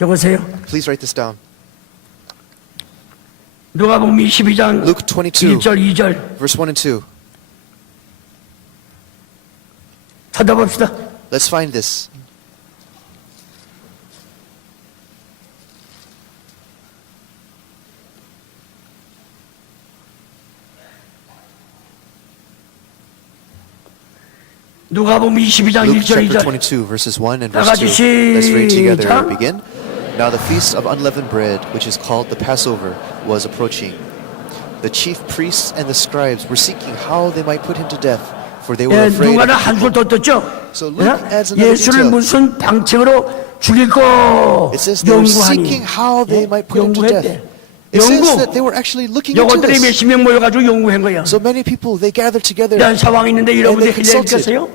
적으세요. Please write this down. 누가복음 22장 Luke 22, 1절 2절 verse 1 and 2. 찾아봅시다. Let's find this. 누가복음 22장 Luke 1절 chapter 2절 22, verses 1 and 다 verse 같이 2. Let's read together. 시작. Begin. Now the feast of unleavened bread, which is called the Passover, was approaching. The chief priests and the scribes were seeking how they might put him to death, for they were 예, afraid of 누가는 the 한술 people. 더 떴죠. So Luke 예? adds another 예수를 detail. 무슨 방책으로 죽일까 It says they were 연구하니 seeking how they might put him to 연구했대. death. It says 연구. that they were actually looking into 요것들이 this. 몇십 명 모여가지고 연구한 거야. So many people, they gathered together. 이런 상황이 있는데 여러분들이 they 힐레 consulted. 읽겠어요?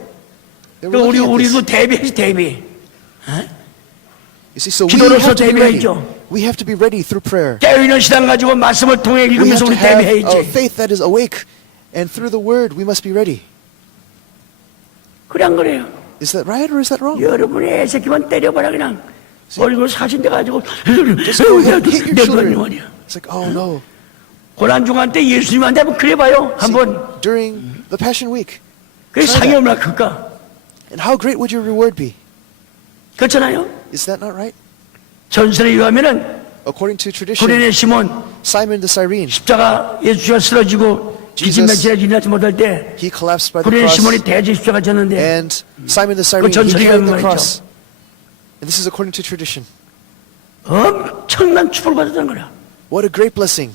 They were 우리 looking at this. 우리도 대비해야지 대비. You see, so we 기도로서 have to be ready. 대비해야죠. We have to be ready through prayer. 깨어있는 시간 가지고 말씀을 통해 We have 읽으면서 to 우리 have a 대비해야지. faith that is awake, and through the word, we must be ready. 그래 안 그래요? Is that right or is that wrong? 여러분이 애새끼만 때려봐라 그냥. 얼굴 사신 데 가지고 Just go ahead and hit your 내 children. 말이야. It's like, oh no. 고난 중간 때 예수님한테 한번 그래봐요. 한번. During the Passion Week, 그 try 상이 that. 얼마나 클까? And how great would your reward be? 그렇잖아요? Is that not right? 전설에 의하면은 According to tradition, 구레네 시몬 Simon the Cyrene, 십자가 예수가 쓰러지고 기진맥진에 일어나지 못할 때 he collapsed by the 구레네 cross, 시몬이 대제 십자가 졌는데 and Simon the Cyrene, he 전설에 carried 의하면 the cross. And this is according to tradition. 엄청난 축복을 받았다는 거야. What a great blessing.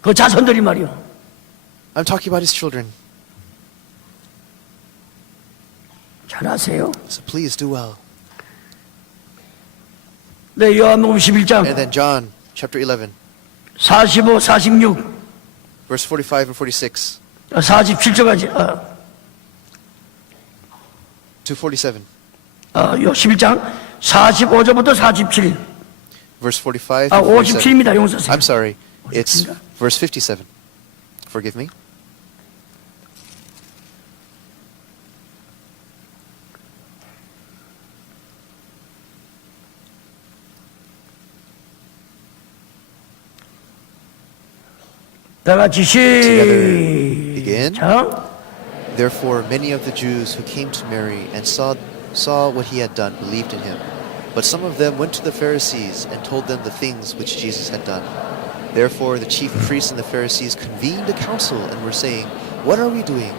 그 자손들이 말이요. I'm talking about his children. 잘하세요. So please do well. 네, 요한복음 11장 And then John chapter 11, 45, 46, verse 45 and 46 47절까지 to 47. 요 11장 45절부터 47 Verse 45 아 to 47. 57입니다. 용서세요. I'm sorry. It's verse 57. Forgive me. 다 같이 begin. 시작. Therefore, many of the Jews who came to Mary and saw what he had done believed in him. But some of them went to the Pharisees and told them the things which Jesus had done. Therefore, the chief priests and the Pharisees convened a council and were saying, "What are we doing?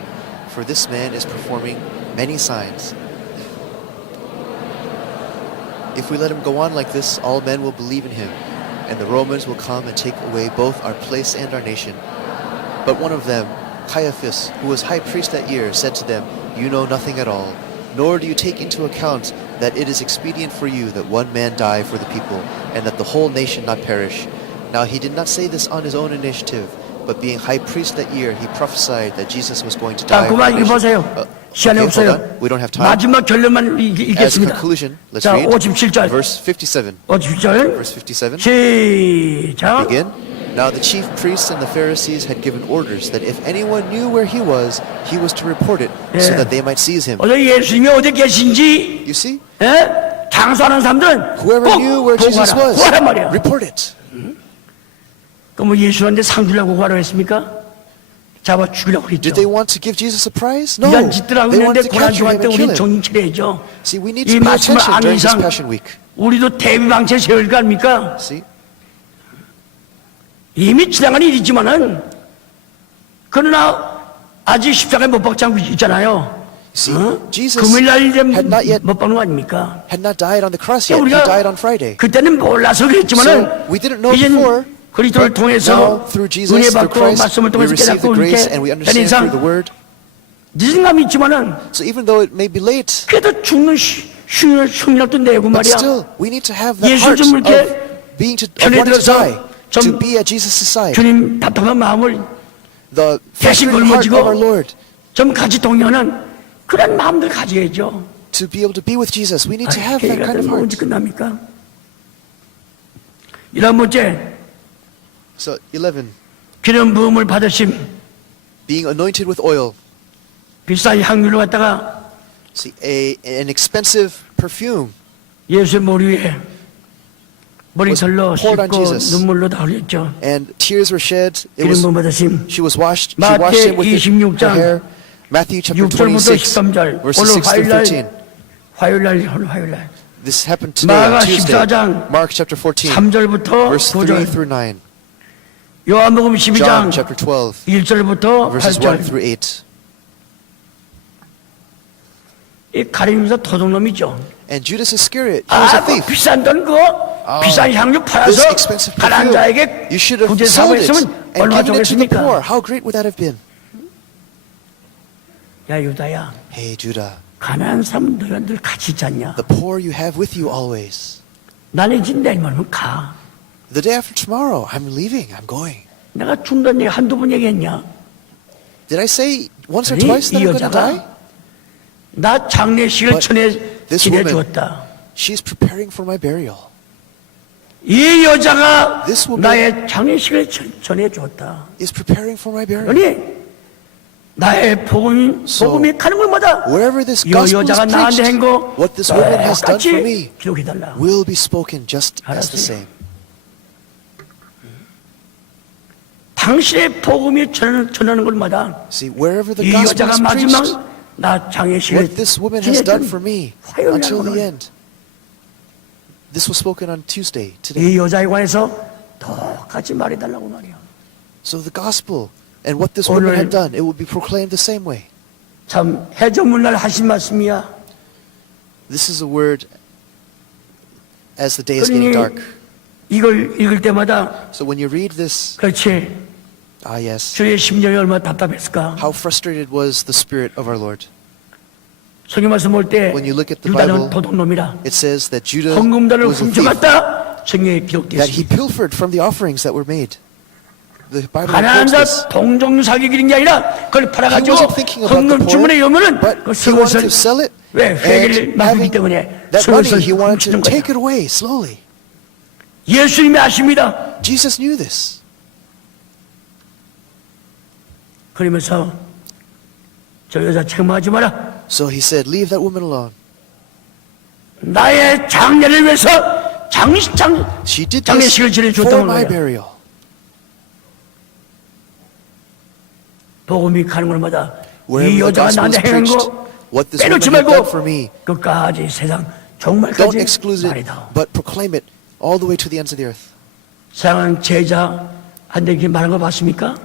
For this man is performing many signs. If we let him go on like this, all men will believe in him, and the Romans will come and take away both our place and our nation." But one of them, Caiaphas, who was high priest that year, said to them, "You know nothing at all, nor do you take into account that it is expedient for you that one man die for the people, and that the whole nation not perish." Now he did not say this on his own initiative, but being high priest that year, he prophesied that Jesus was going to die. 자, 그만 for the 이거 nation. 보세요. 시간이 hold 없어요. on. We don't have time. 마지막 결론만 As 읽겠습니다. conclusion, let's 자, read 57절. verse 57. 57절. Verse 57. 시작. Begin. Now the chief priests and the Pharisees had given orders that if anyone knew where he was to report it, so Yeah. that they might seize him. 어제 예수님이 어디 계신지 You see? 장사하는 사람들은 Whoever 꼭 knew where Jesus 보고하라. was, 보고하란 말이야. report it. 그럼 뭐 예수한테 상 주려고 구하라고 했습니까? 잡아 죽이려고 했죠. Did they want to give Jesus a prize? No. 이런 짓들 하고 They 있는데 wanted to 고난 capture him 중할 때 and kill 우리는 him. 정신 차려야죠. See, we need 이 to pay 말씀을 attention 아는 during this 이상 Passion Week. 우리도 대비방체 세울 거 아닙니까? See? 이미 지나간 일이지만은 그러나 아직 십자가에 못 박지 않고 있잖아요. See, Jesus 금요일날 had not yet 못 박는 거 아닙니까? had not died on the cross yet. He 우리가 died on Friday. 그때는 몰라서 그랬지만은 So we didn't know 이젠 before, 그리스도를 but 통해서 now through Jesus, 은혜 through 받고 Christ, 말씀을 we 통해서 receive the 깨닫고 grace 이렇게 and we 된 understand 이상 through the Word. 늦은 감이 있지만은 So even though it may be late, 그래도 죽는 흉력도 내고 but 말이야. still, we need to have that 예수 heart 좀 이렇게 of being of 편에 wanting to 들어서 die, to 좀 be at Jesus' side. 주님 답답한 마음을 The 대신 frustrated heart 걸머지고 of our Lord. 좀 같이 동요하는 그런 마음들 가져야죠. To be able to be with Jesus, we need to have that 교회가 kind of 되면 heart. 언제 끝납니까? 11번째, So 11, 기름 부음을 받으심, being anointed with oil. 비싼 향유를 갖다가 See, an expensive perfume 예수의 머리 위에 머리털로 poured on 씻고 Jesus. 눈물로 다 흘렸죠. and tears were shed. It 기름 was 부음 받으심. she washed 마태 him with 26장 her hair. Matthew chapter 6절부터 26, 13절. verses 오늘 6 through 화요일날 13. 오늘 화요일날 This happened today on 마가 Tuesday. 14장 Mark chapter 14, 3절부터 verse 3 9절. through 9. 요한복음 John 12장 chapter 12, 1절부터 verses 1 8절. through 8. 이 가리면서 도둑놈이죠. And Judas Iscariot, he was a 그 thief. 비싼 돈 그거 비싼 향유 This 팔아서 expensive 가난한 perfume, 자에게 you should have 구제 sold 사고 it 했으면 and 얼마나 given it to the poor. 좋겠습니까? How great would that have been? 야 유다야, Hey Judah, 가난한 사람 너희가 늘 같이 있지 않냐? the poor you have with you always. 나는 이제 내일 모레면 가. The day after tomorrow, I'm leaving, I'm going. 내가 죽는다는 얘기 한두 번 얘기했냐? Did I say once or 아니, twice that 이 I'm going to die? 여자가 나 장례식을 But 전에 this 지내주었다. She's preparing for my burial. 이 여자가 This woman 나의 장례식을 전해주었다. is preparing for my burial. 그러니 나의 So, 복음이 가는 곳마다 Wherever this 이 gospel is 여자가 나한테 preached, 한 거 what this woman has done for me 똑같이 기록해달라. will be spoken just as the 알았어요. same. 당신의 복음이 전하는 곳마다 See, wherever the 이 gospel 여자가 is preached, 마지막 나 장례식을 what this woman has done for me 화요일 until the 날 end. This was spoken on Tuesday, today. 이 여자에 관해서 똑같이 말해달라고 말이야. So the gospel and what this woman 오늘 had done, it will be proclaimed the same way. 참 해조문날 하신 말씀이야. This is a word as the day is getting dark. 이걸 읽을 때마다 So when you read this, 그렇지 yes, 주의 심정이 얼마나 답답했을까. how frustrated was the spirit of our Lord. 성경 말씀 볼 때 When you look at the 유다는 Bible, 도둑놈이라 It says that Judah 헌금단을 was a thief, 훔쳐갔다. 성경에 that he 기록되었습니다. pilfered from the offerings that were made. The Bible 가난한 records this. 자 동종 사기 기린 게 아니라 그걸 He 팔아가지고 wasn't thinking about the 헌금 poor, 주문에 오면은 but 그 he wanted 슬슬 to sell it, 왜 회개를 and 막기 having 때문에 that money, 슬슬 he wanted to 훔치는 거야. take it away slowly. 예수님이 아십니다. Jesus knew this. 그러면서 저 여자 책망하지 마라. So he said, leave that woman alone. 나의 장례를 위해서 She did 장례식을 this for 지내줬다는 my 거예요. burial. 복음이 가는 곳마다 Wherever 이 the 여자가 gospel 나한테 is 행한 preached, 거 what this woman 빼놓지 had done for 말고 me, 끝까지 세상 don't 종말까지 exclude it, 말이다. but proclaim it all the way to the ends of the earth. 사랑하는 제자한테 이렇게 말한 거 봤습니까?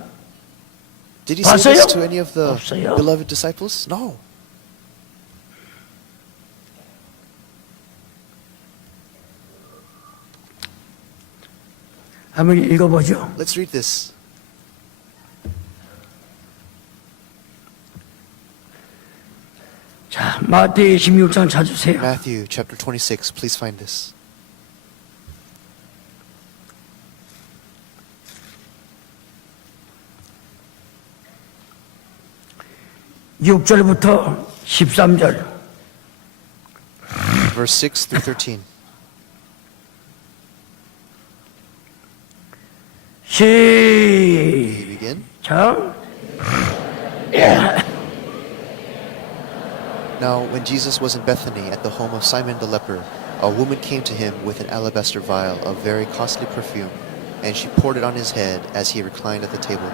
Did he say 봤어요? this to any of the 없어요. beloved disciples? No. 한번 읽어보죠. Let's read this. 자, 마태의 16장 찾으세요. Matthew chapter 26. Please find this. 육절부터 13절. Verse 6 through 13. We begin. 시작. Now, when Jesus was in Bethany at the home of Simon the leper, a woman came to him with an alabaster vial of very costly perfume, and she poured it on his head as he reclined at the table.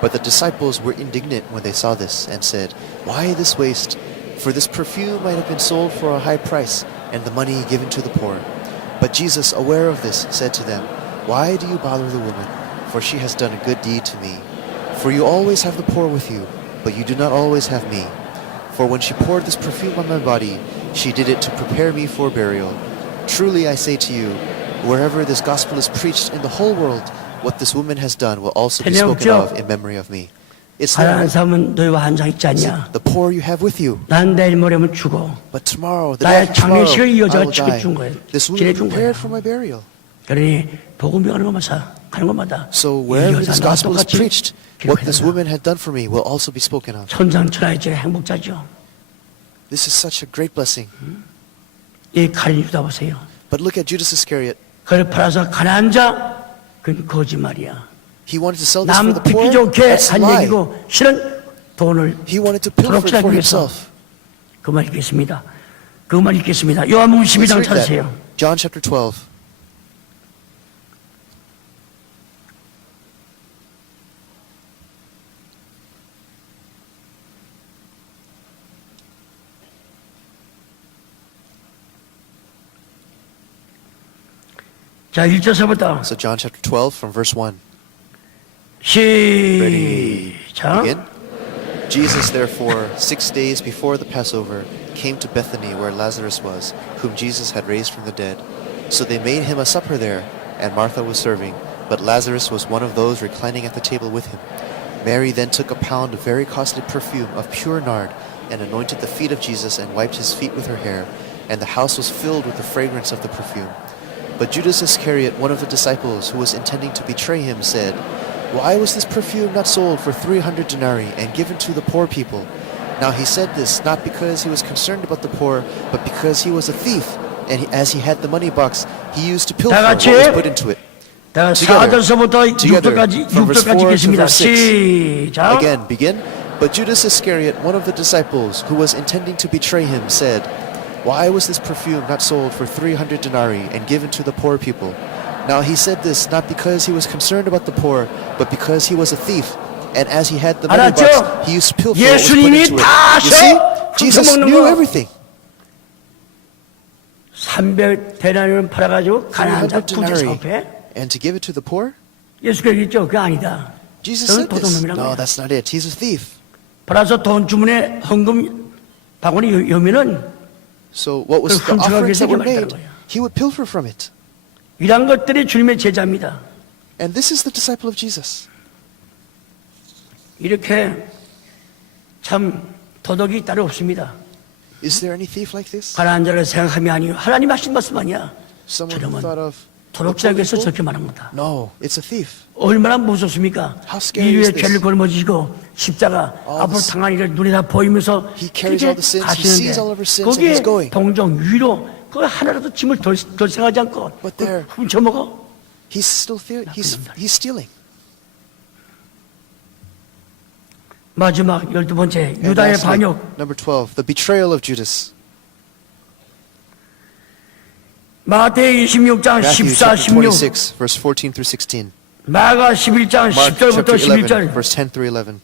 But the disciples were indignant when they saw this, and said, "Why this waste? For this perfume might have been sold for a high price, and the money given to the poor." But Jesus, aware of this, said to them, "Why do you bother the woman? For she has done a good deed to me. For you always have the poor with you, but you do not always have me. For when she poured this perfume on my body, she did it to prepare me for burial. Truly I say to you, wherever this gospel is preached in the whole world, what this woman has done will also be spoken of in memory of me." It's 가난한 not 사람은 너희와 한상 있지 않냐? the poor you have with you, 난 내일 모레면 죽어. but tomorrow, the 나의 day after tomorrow, 장례식을 이 I 여자가 will die. 지켜준 거예요. This woman 지내준 거예요. prepared for my burial. 그러니 복음이 가는 곳마다 So 이 wherever 여자 this 나와 gospel is 똑같이 preached, what this 기록해달라. woman had done for me will also be spoken of. 천상천하의 제 행복자죠. This is such a great blessing. 이 칼을 유다 보세요. But look at Judas Iscariot. 그를 팔아서 가난한 자, 그건 거짓말이야. He wanted to sell this for 남 the poor. 듣기 좋게 That's a 한 lie. 얘기고 실은 돈을 He wanted to pilfer it for himself. 그 말 읽겠습니다. 그 말 읽겠습니다. 요한복음 Let's 12장 read that. 찾으세요. John chapter 12. 자, 1절서부터 So John chapter 12 from verse 1. 시작. Begin. Jesus, therefore, 6 days before the Passover, came to Bethany where Lazarus was, whom Jesus had raised from the dead. So they made him a supper there, and Martha was serving, but Lazarus was one of those reclining at the table with him. Mary then took a pound of very costly perfume of pure nard, and anointed the feet of Jesus and wiped his feet with her hair, and the house was filled with the fragrance of the perfume. But Judas Iscariot, one of the disciples who was intending to betray him, said, "Why was this perfume not sold for 300 denarii and given to the poor people?" Now he said this not because he was concerned about the poor, but because he was a thief, and as he had the money box, he used to pilfer 다 what 같이 was put into it. 자, Together. 4절서부터 Together. 6절까지 From verse 4 to 읽겠습니다. verse 6. 시작. Again, begin. But Judas Iscariot, one of the disciples who was intending to betray him, said, "Why was this perfume not sold for 300 denarii and given to the poor people?" Now he said this not because he was concerned about the poor, but because he was a thief, and as he had the money 알았죠? box, he used to pilfer what was put 예수님이 into it. 다 You see, Jesus 훔쳐먹는 knew 거. everything. 300 데나리온 팔아가지고 가난한 자 300 부자 denarii, 사업해? and to give it to the poor? 예수께서 있죠. 그게 아니다. Jesus 저는 said this. 도둑놈이란 No, 거야. that's not it. He's a thief. 팔아서 돈 주문에 헌금 바구니 여면은 So what was 그걸 the 훔쳐가기 offerings that were 되게 made? 많다는 거예요. He would pilfer from it. 이런 것들이 주님의 제자입니다. And this is the disciple of Jesus. 이렇게 참 도덕이 따로 없습니다. Is there any thief like this? 가난한 자를 생각하면 아니요. 하나님 하신 말씀 아니야. Someone who 저놈은 thought of 도덕자에게서 저렇게 말한 거다. No, it's a thief. 얼마나 무섭습니까? How scary 인류의 is this? 죄를 걸머지고 십자가 All 앞으로 this- 당한 일을 눈에 다 보이면서 He carries 그렇게 all the sins, he sees all of our sins, and 거기에 he's going. 동정, 위로 그 하나라도 짐을 덜 생각하지 않고 But there- 훔쳐먹어. He's still he's stealing. 마지막 12번째 And 유다의 lastly, 반역. number 12, the betrayal of Judas. 마태의 26장 Matthew 14, chapter 16, 26, verse 14 through 16. 마가 11장 Mark 10절부터 chapter 11, 11절, verse 10 through 11.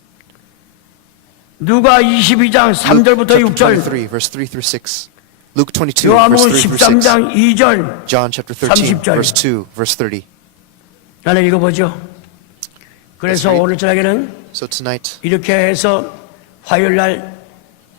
누가 22장 Luke 3절부터 chapter 6절, 23, verse 3 through 6. Luke 22, verse 요한복음 3 through 6. 13장 2절. John chapter 13, 30절. verse 2, verse 30. 나는 읽어보죠. 그래서 Let's read. 오늘 저녁에는 So tonight, 이렇게 해서 화요일날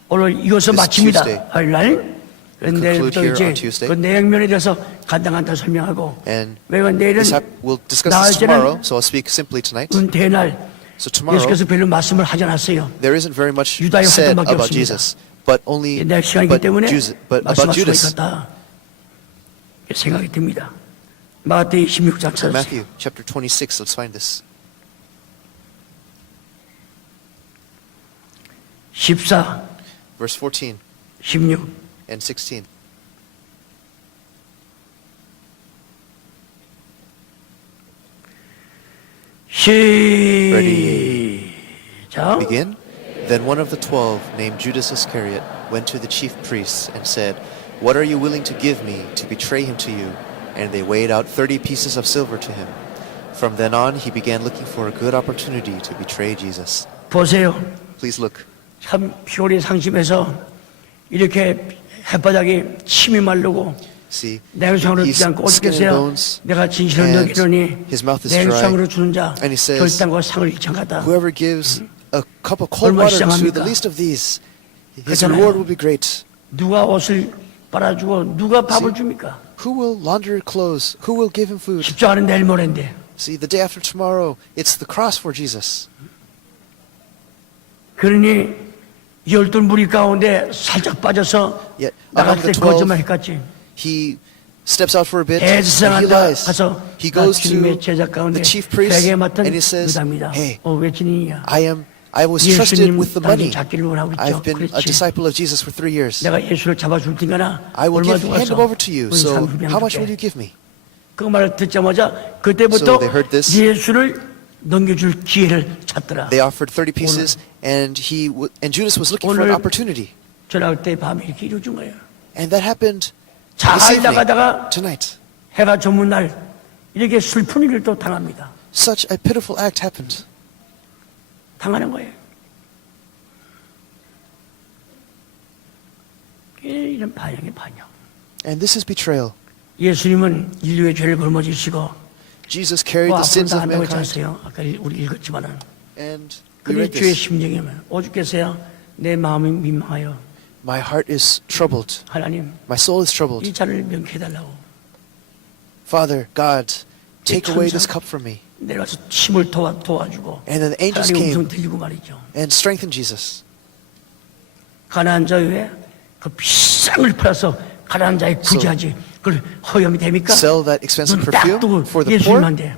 오늘 이것을 This 마칩니다. Tuesday. 화요일날. conclude 내일부터 here 이제 on Tuesday. 그 내용면에 대해서 간단간단 설명하고, and 왜냐면 내일은 we'll discuss this 나흘째는 tomorrow, so I'll speak simply tonight. 은퇴날 So tomorrow, 예수께서 별로 말씀을 하지 않았어요. there isn't very much 유다의 said 활동밖에 about 없습니다. Jesus, but only 옛날 시간이기 때문에 but about 말씀할 수가 Judas. 있겠다 생각이 듭니다. 마태 26장 So 찾으세요. Matthew chapter 26, let's find this. 14, Verse 14 16. and 16. 시작. Begin. Then one of the 12, named Judas Iscariot, went to the chief priests and said, "What are you willing to give me to betray him to you?" And they weighed out 30 pieces of silver to him. From then on, he began looking for a good opportunity to betray Jesus. 보세요. Please look. 참 피골이 상심해서 이렇게 햇바닥에 침이 마르고 See, 내성으로 he's 주지 않고 skin and 어떻겠어요? bones, 내가 진실을 and 너기려니 his mouth is dry. 내성으로 주는 자 And he says, 결단과 상을 잃창하다. whoever gives a cup of cold 얼마나 water to the 시장합니까? least of these, his 그렇잖아요. reward will be great. 누가 옷을 빨아주고 누가 밥을 줍니까? Who will launder clothes? Who will give him food? 십자가는 내일 모레인데 See, the day after tomorrow, it's the cross for Jesus. 그러니 12무리 가운데 살짝 빠져서 Yet 나갈 among 때 the 12, 거짓말 했겠지. he steps out for a bit and he 대지상한다 lies. 가서 He 나 goes 주님의 to 제자 가운데 the chief priest 회계 맡은 and he says, 유다입니다. "Hey, 왜 진이냐? I was trusted 예수님 with the 당신 money. 잡기를 원하고 있죠. I've been a 그렇지. disciple of Jesus for 3 years. 내가 예수를 잡아줄 테니까 I will 얼마 hand him over to you. So how much will you give me?" 그 말을 듣자마자 그때부터 So they heard this. 예수를 넘겨줄 기회를 찾더라. They offered 30 pieces, and Judas was looking for an 오늘 opportunity. 저녁 때 밤에 이렇게 이루어진 거예요. And that happened 잘 this evening, 나가다가 tonight. 해가 저문 날 이렇게 슬픈 일을 또 당합니다. Such a pitiful act happened. 당하는 거예요. 이런 반역의 반역. And this is betrayal. 예수님은 인류의 죄를 걸머지시고 Jesus carried 뭐 the 앞으로 sins 다 of 한다고 했지 mankind. 않았어요? 아까 우리 읽었지만은 And we 그의 read 죄의 this. 심정이면 오죽겠어요? 내 마음이 민망하여 My heart is troubled. 하나님 My soul is 이 troubled. 잔을 명쾌해달라고 Father, God, take away 천사. this cup from me. 내려가서 침을 도와주고 And then the angels 하나님 came 음성 들리고 말이죠. and strengthened Jesus. 가난한 자 위에 그 비싼 걸 팔아서 가난한 자에 구제하지 그걸 허염이 됩니까? Sell that expensive 눈 딱 perfume 뜨고 for the poor. 예수님만 돼.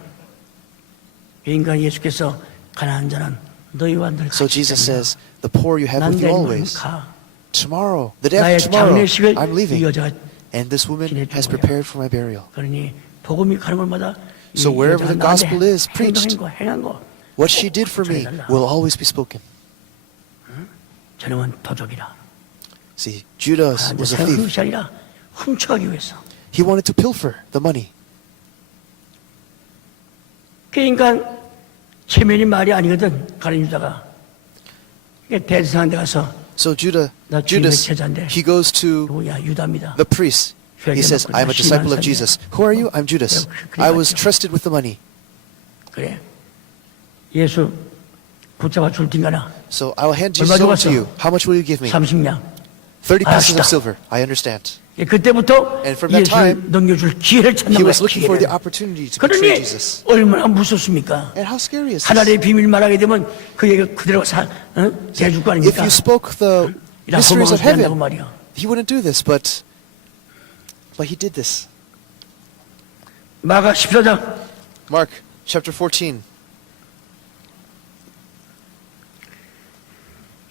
인간 예수께서 가난한 자는 너희와 늘 So 같이 Jesus 있다며. says, the poor you have 난 with you 내일 always. 가. Tomorrow, the day 나의 after tomorrow, 장례식을 I'm 이 leaving. 여자가 And this woman 지내줄 has 거예요. prepared for my burial. 그러니 복음이 가는 곳마다 이 So wherever 여자가 the gospel 나한테 is preached, 행한 거 What she did for me will always be spoken. 저놈은 도적이라. See, Judas was a 세상의 thief. 것이 아니라 훔쳐가기 위해서. He wanted to pilfer the money. 그러니까 체면이 말이 아니거든. 가는 유다가. 대지상한 데 가서 So 나 주님의 Judas, 제자인데 he goes to 누구야? 유다입니다. the priest. He says, I'm a disciple of Jesus. Who are you? I'm Judas. I was trusted with the money. 그래. 예수 붙잡아 줄 텐가나. So I'll hand 얼마 Jesus over 줬어? to you. How much will you give me? 30냥. 30 pieces 알았다. of silver. I understand. 그때부터 And from that 예수를 time, 넘겨줄 기회를 찾는 He 거야. was looking for the 기회를. opportunity to betray 그러니 Jesus. 얼마나 무섭습니까? And how scary is this? 하나님의 비밀 말하게 되면 그에게 그대로 대줄 거 If 아닙니까? you spoke the 이런 mysteries 허망한 of 소리 한다고 heaven, 말이야. he wouldn't do this, but he did this. 마가 14장 Mark chapter 14,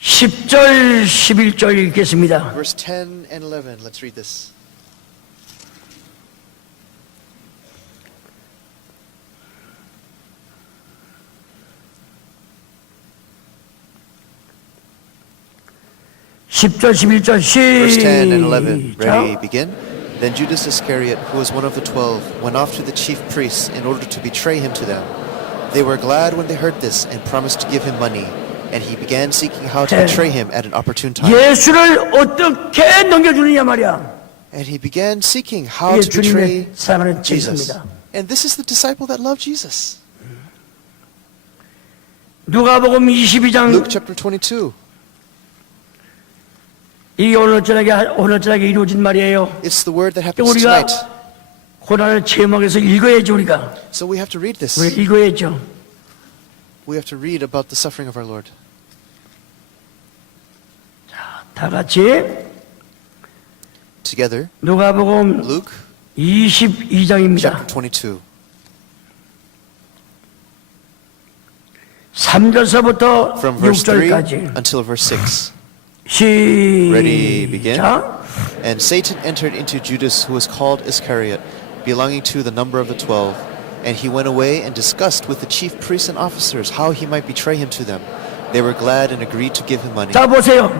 10절 11절 읽겠습니다. verse 10 and 11. Let's read this. 10절 11절 Verse 10 and 11. Ready, 시작. begin. Then Judas Iscariot, who was one of the 12, went off to the chief priests in order to betray him to them. They were glad when they heard this and promised to give him money. And he began seeking how to 네. betray him at an opportune time. 예수를 어떻게 넘겨주느냐 말이야. And he began seeking how 이게 to betray 주님의 사랑하는 Jesus. 제자입니다. And this is the disciple that loved Jesus. 누가복음 22장 Luke chapter 22. 이게 오늘 저녁에 이루어진 말이에요. It's the word that happens 우리가 tonight. 고난을 체험하기 위해서 읽어야죠 우리가. So we have to read this. 우리 읽어야죠. We have to read about the suffering of our Lord. 다 같이 Together, 누가복음 Luke 22장입니다. chapter 22. 3절서부터 From verse 3 6절까지 until verse 6. Ready, begin. 시작. And Satan entered into Judas, who was called Iscariot, belonging to the number of the 12. And he went away and discussed with the chief priests and officers how he might betray him to them. They were glad and agreed to give him money. 자 보세요.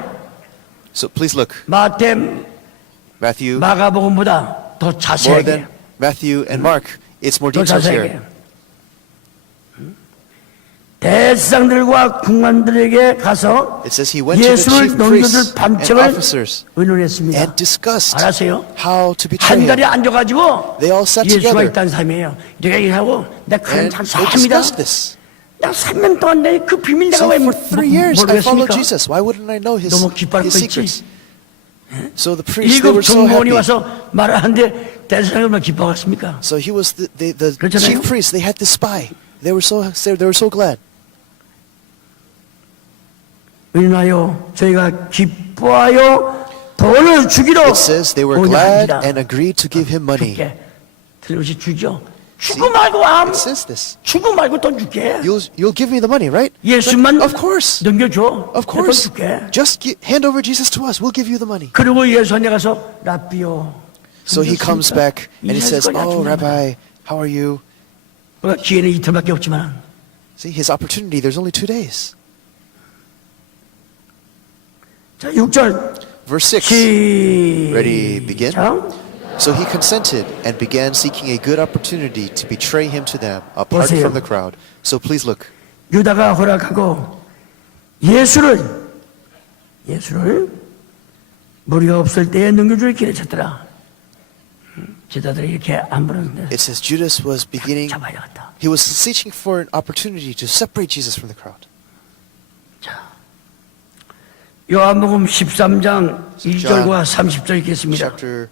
So please look. 마태 Matthew, 마가복음보다 더 more 자세하게 than Matthew and Mark, it's more 더 detailed 자세하게 here. 대상들과 군관들에게 가서 It says he went to the 예수를 chief priests 넘겨줄 and 방책을 officers 의논했습니다. and discussed 알았어요? how to betray 한 자리에 him. 앉아가지고 They all sat 예수가 together. 있다는 사람이에요. 내가 얘기하고 내가 그런 And 참 they 사람이다. discussed this. 나 3년 동안 내 그 비밀 내가 So 왜 for 3 years I followed 모르겠습니까? Jesus. Why wouldn't I know his 너무 기뻐할 거 있지? secrets? So the priests, they 일곱 were so 정보원이 happy. 와서 말을 하는데 대사장이 얼마나 기뻐하겠습니까? So he was the 그렇잖아요? chief priests. They had this spy. They were so glad. 인하여 저희가 기뻐하여 돈을 주기로 It says they were glad 언약합니다. and agreed to give him money. 줄게. 틀림없이 주죠. 주고 말고 암. It says this. 주고 말고 돈 줄게. You'll give me the money, right? 예수만 Of course. 넘겨줘. Of 돈 course. 줄게. Just hand over Jesus to us. We'll give you the money. 그리고 예수한테 가서 라비오. So he comes back and he says, 이해할 거냐, "Oh, 중요한 Rabbi, how are you?" 거야. 기회는 이틀밖에 없지만 See, his opportunity, there's only 2 days. 자 6절 Verse 6. Ready, begin. 시작. So he consented and began seeking a good opportunity to betray him to them, apart 보세요. from the crowd. So please look. 유다가 허락하고 예수를 머리가 없을 때에 넘겨줄 길을 찾더라. 제자들이 이렇게 안 부르는데 It says Judas was beginning, 잡아야겠다. he was searching for an opportunity to separate Jesus from the crowd. 자, 요한복음 13장 2절과 30절 읽겠습니다. Chapter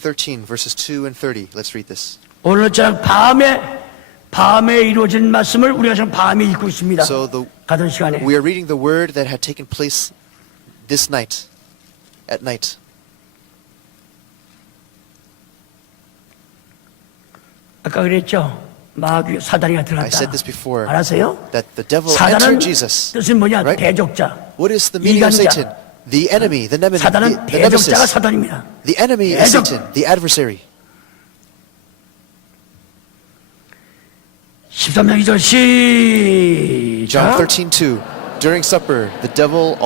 13, verses 2 and 30. Let's read this. 오늘 저녁 밤에 이루어진 말씀을 우리가 지금 밤에 읽고 있습니다. So 가던 시간에 we are reading the word that had taken place this night, at night. 아까 그랬죠. 마귀 사단이가 I 들어갔다. said this before, 알았어요? that the devil 사단은 entered Jesus. 뜻은 뭐냐? right? 대적자. What is the meaning of 이간자. Satan? The enemy, the 사단은 nemesis. 대적자가 사단입니다. The enemy is 대적. Satan, the adversary. 13장 2절 John 시작. 13:2. During supper, the devil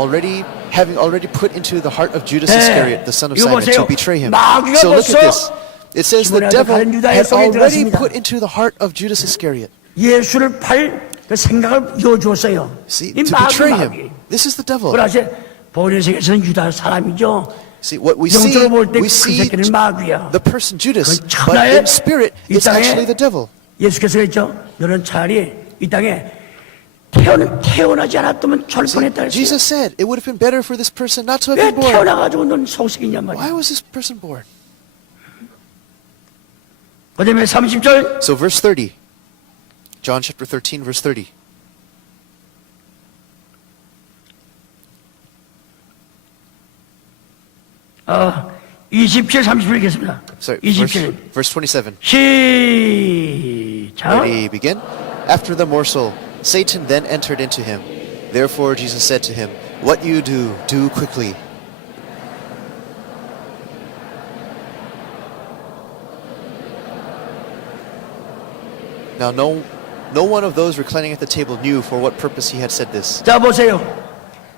having already put into the heart of Judas 네. Iscariot, the son of 이거 Simon, 보세요. to betray him. 마귀가 So look at 벌써 this. It says the 시몬에게 devil 다른 유다의 had 속에 already 들어갔습니다. put into the heart of Judas Iscariot. 예수를 팔 그 생각을 이어주었어요. See, 이 to 마귀. betray him. This is the devil. 그러지 본의 세계에서는 유다 사람이죠. See, what we see, 영적으로 볼 때 그 we see 새끼는 마귀야. the person Judas, 그 but 천하의 in spirit, 이 it's actually the devil. 예수께서 했죠. 너는 차라리 이 땅에 태어나지 않았다면 절 뻔했다 했어요. Jesus said it would have been better for this person not to have 왜 been born. 태어나가지고 넌 소식이냔 Why 말이야. was this person born? 그 다음에 30절 So verse 30. John chapter 13, verse 30. 어, 27, 30절 읽겠습니다. Sorry, 27 verse 27. 시작. Ready, begin. After the morsel, Satan then entered into him. Therefore Jesus said to him, "What you do, do quickly." Now no one of those reclining at the table knew for what purpose he had said this. 자 보세요.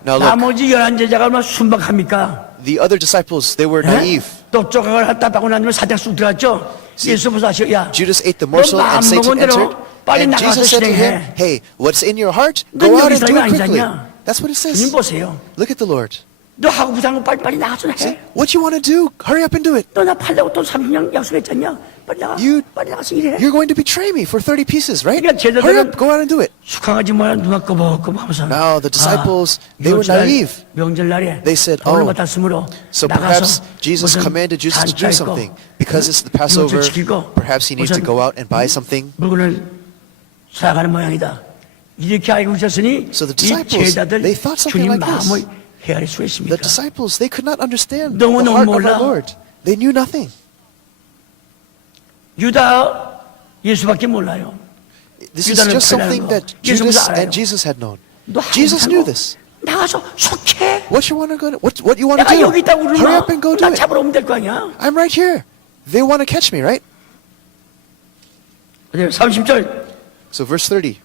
Now look, 나머지 11제자가 얼마나 순박합니까? the other disciples, they were 예? naive. 또 조각을 갖다 받고 난 다음에 사장 쑥 들어갔죠? 예수 보고 하시오. 야, Judas ate the 너 morsel 마음 and Satan 먹은 대로 entered. 빨리 And 나가서 Jesus said to him, 실행해. hey, what's in your heart? 넌 Go out 여기 and do 사람이 it quickly. 아니잖냐? That's what it 주님 says. 보세요. Look at the Lord. 너 하고 부산 거 빨리 나가서 See, 해. what you want to do, hurry up and do it. 너 나 팔려고 또 30년 약속했잖냐? 빨리 나가. You- 빨리 나가서 일해. You're going to betray me for 30 pieces, right? 그러니까 제자들은- Hurry up, go out and do it. 숙항하지 뭐야 누가 꺼벅꺼벅하면서. Now the disciples, they were naive. 명절날에 They said, 돈을 "Oh, 받았으므로 So 나가서 perhaps Jesus 무슨 commanded Jesus to do 단차 있고 something. Because it's the Passover, 이것을 지키고 perhaps he needs to 무슨 go out and buy something. 물건을 사가는 모양이다. 이렇게 알고 있었으니 So the 이 disciples, 제자들 they thought something 주님 like this. 마음을 헤아릴 수가 The 있습니까? disciples, they could not understand 너무 the heart of 몰라. our Lord. They knew nothing. 유다 예수밖에 몰라요. This is 유다는 just something 편리한 that 거. 예수보다 Judas 알아요. and Jesus had known. 너 하고 Jesus 싶은 knew 거 this. 나가서 속해. What you want to go? What you want to 내가 do? 여기 있다고 Hurry 그러나 up and go do 나 it. 잡으러 오면 될 거 아니야. I'm right here. They want to catch me, right? 30절 So verse 30.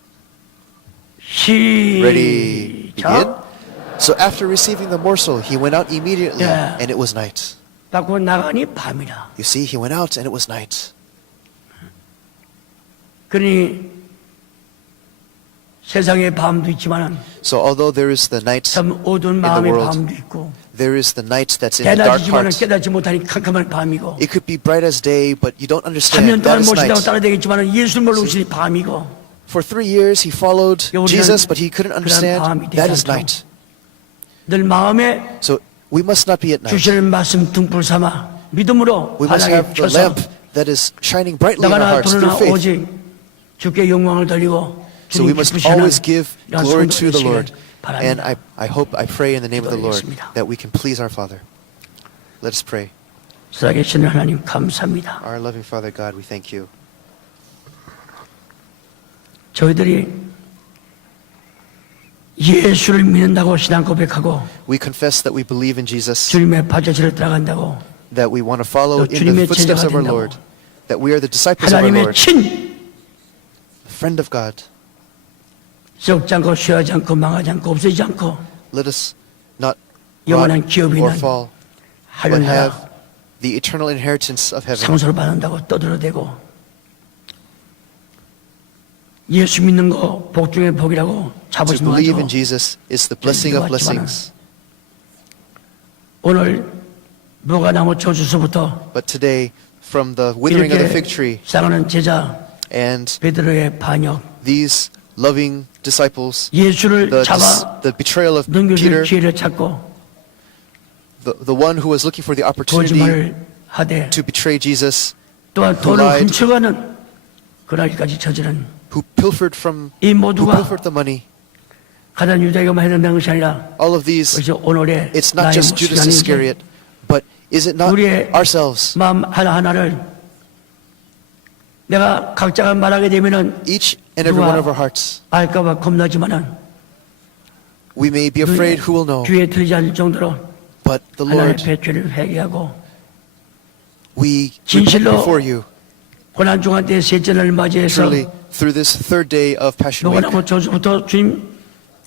시작. Ready, begin. So after receiving the morsel, he went out immediately, Yeah. and it was night. 받고 나가니 밤이라. You see, he went out, and it was night. 그러니 세상의 밤도 있지만 So although there is the night 참 어두운 in the 마음의 world, 밤도 있고 there is the night that's in the dark 대낮이지만 part. 깨닫지 못하니 캄캄한 밤이고 It could be bright as day, but you don't 3년 understand. 동안 That is 모시다고 night. 따라다니겠지만 예수를 모르시니 밤이고 For 3 years, he followed 우리는 Jesus, but he couldn't 그런 understand. 밤이 That 되지 is night. 늘 마음에 So we must not be at night. 주시는 말씀 등불 삼아 믿음으로 We must 환하게 have the 켜서 lamp that is shining brightly in our 나가나 hearts 도르나 through faith. 오직 주께 영광을 돌리고 So we 주님 must 기쁘시는 always give 이런 glory 성도 to the 되시기를 Lord. And 바랍니다. I hope, I pray in the name of the Lord 기도하겠습니다. that we can please our Father. Let us pray. 살아계신 하나님 감사합니다. Our loving Father God, we thank you. 저희들이 예수를 믿는다고 신앙 고백하고 We confess that we believe in Jesus, 주님의 발자취를 따라간다고 that we want to follow 또 in the 주님의 footsteps 제자가 of our 된다고. Lord, that we are the disciples of our 하나님의 Lord, 친 the friend of God. 썩지 않고 쉬어지 않고 망하지 않고 없어지지 않고 Let us not 영원한 rot 기업이 or 난 fall, 하늘 but have 나라 the eternal inheritance of heaven. 상소를 받는다고 떠들어대고 예수 믿는 거 복 중에 복이라고 To 자부심 believe 가지고 in Jesus is the blessing of 인정하지만은 blessings. 오늘 무화과나무 저주서부터 But today, from the withering of the fig tree 이렇게 사랑하는 제자 and 베드로의 반역 these loving disciples, 예수를 잡아 the betrayal of 넘겨줄 Peter, 기회를 찾고 the one who was looking for the opportunity 거짓말을 하되 to betray Jesus, 또한 who 돈을 lied, 훔쳐가는 그날까지 저지른 who pilfered from, 이 who 모두가 pilfered the money. 가단 유다에게만 해당되는 것이 아니라 All of these, 그래서 오늘의 it's not 나의 just Judas 목숨이 Iscariot, but is it not 우리의 ourselves? 마음 하나하나를 내가 각자가 말하게 되면은 Each and every 누가 one of our hearts. 알까봐 겁나지만은 We may be afraid who will know, 귀에 들리지 않을 정도로 but the 하나님의 Lord, 배죄를 회개하고 we repent 진실로 before you. 고난 중한 때 셋째 날 맞이해서 Truly, through this third day of Passion Week, 노가나무 저주부터 주님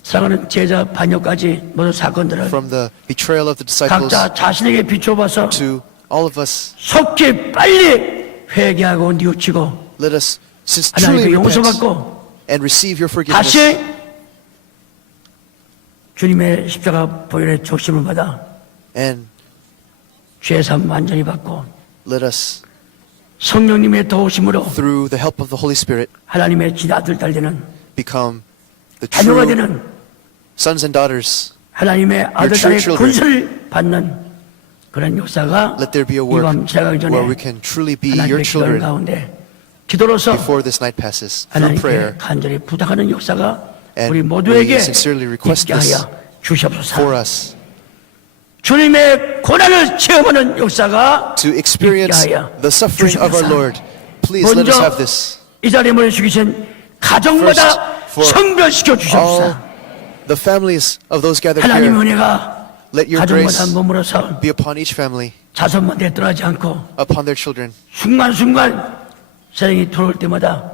사랑하는 제자 반역까지 모든 사건들을 from the betrayal of the disciples 각자 자신에게 비춰봐서 to all of us, 속히 빨리 회개하고 뉘우치고 let us since truly 하나님께 repent 용서받고 and receive your forgiveness 다시 주님의 십자가 보혈의 적심을 받아 and 죄삼 완전히 받고 let us, 성령님의 도우심으로 through the help of the Holy Spirit, 하나님의 아들 딸 되는 become the 자녀가 true 되는 sons and daughters. 하나님의 아들 true 딸의 children. 군수를 받는 그런 역사가 Let there be a work 이밤 지나가기 전에 where we can truly be your 하나님의 기도 children 가운데 기도로서 before this night passes, through prayer, 하나님께 간절히 부탁하는 역사가 and 우리 모두에게 we sincerely request 있게 this 하여 주시옵소서. for us, 주님의 고난을 체험하는 역사가 to experience 있게 하여 the suffering of our 주시옵소서. Lord. Please let us have this. 이 자리에 모여주신 가정마다 First, for 성별시켜 All 주시옵소서. the families of those gathered 하나님의 here, 은혜가 let your 가정마다 grace 머물어서 be upon each family, 자손만 되돌아지 않고 upon their children. 순간순간 세상이 돌아올 때마다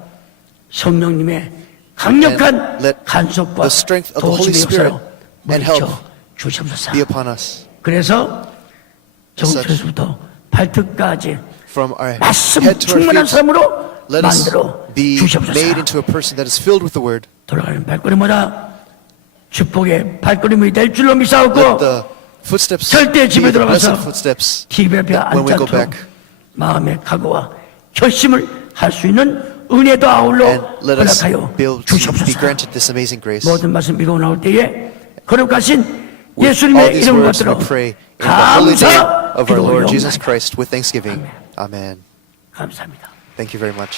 성령님의 강력한 And let 간섭과 the strength of the Holy 도우심의 Spirit 역사로 and 물리쳐 help 주시옵소서. be upon us. 그래서 정체부터 발끝까지 From our 말씀 head to our 충만한 feet, 사람으로 let us 만들어 be 주시옵소서. made into a person that is filled with the word. 돌아가는 발걸음마다 축복의 발걸음이 될 줄로 Let 믿사오고 the footsteps 절대 be 집에 the 들어가서 blessed footsteps TV 앞에 when we go 앉지 back. 않도록 마음의 각오와 결심을 할 수 있는 은혜도 아울러 And let us 허락하여 be able to be 주시옵소서. granted this amazing grace. 모든 말씀 믿고 나올 때에 거룩하신 With all 예수님의 these 이름을 words we 받들어 pray in the holy name 감사 of our Lord 기도하옵나이다. Jesus Christ with thanksgiving. Amen. 감사합니다. Thank you very much.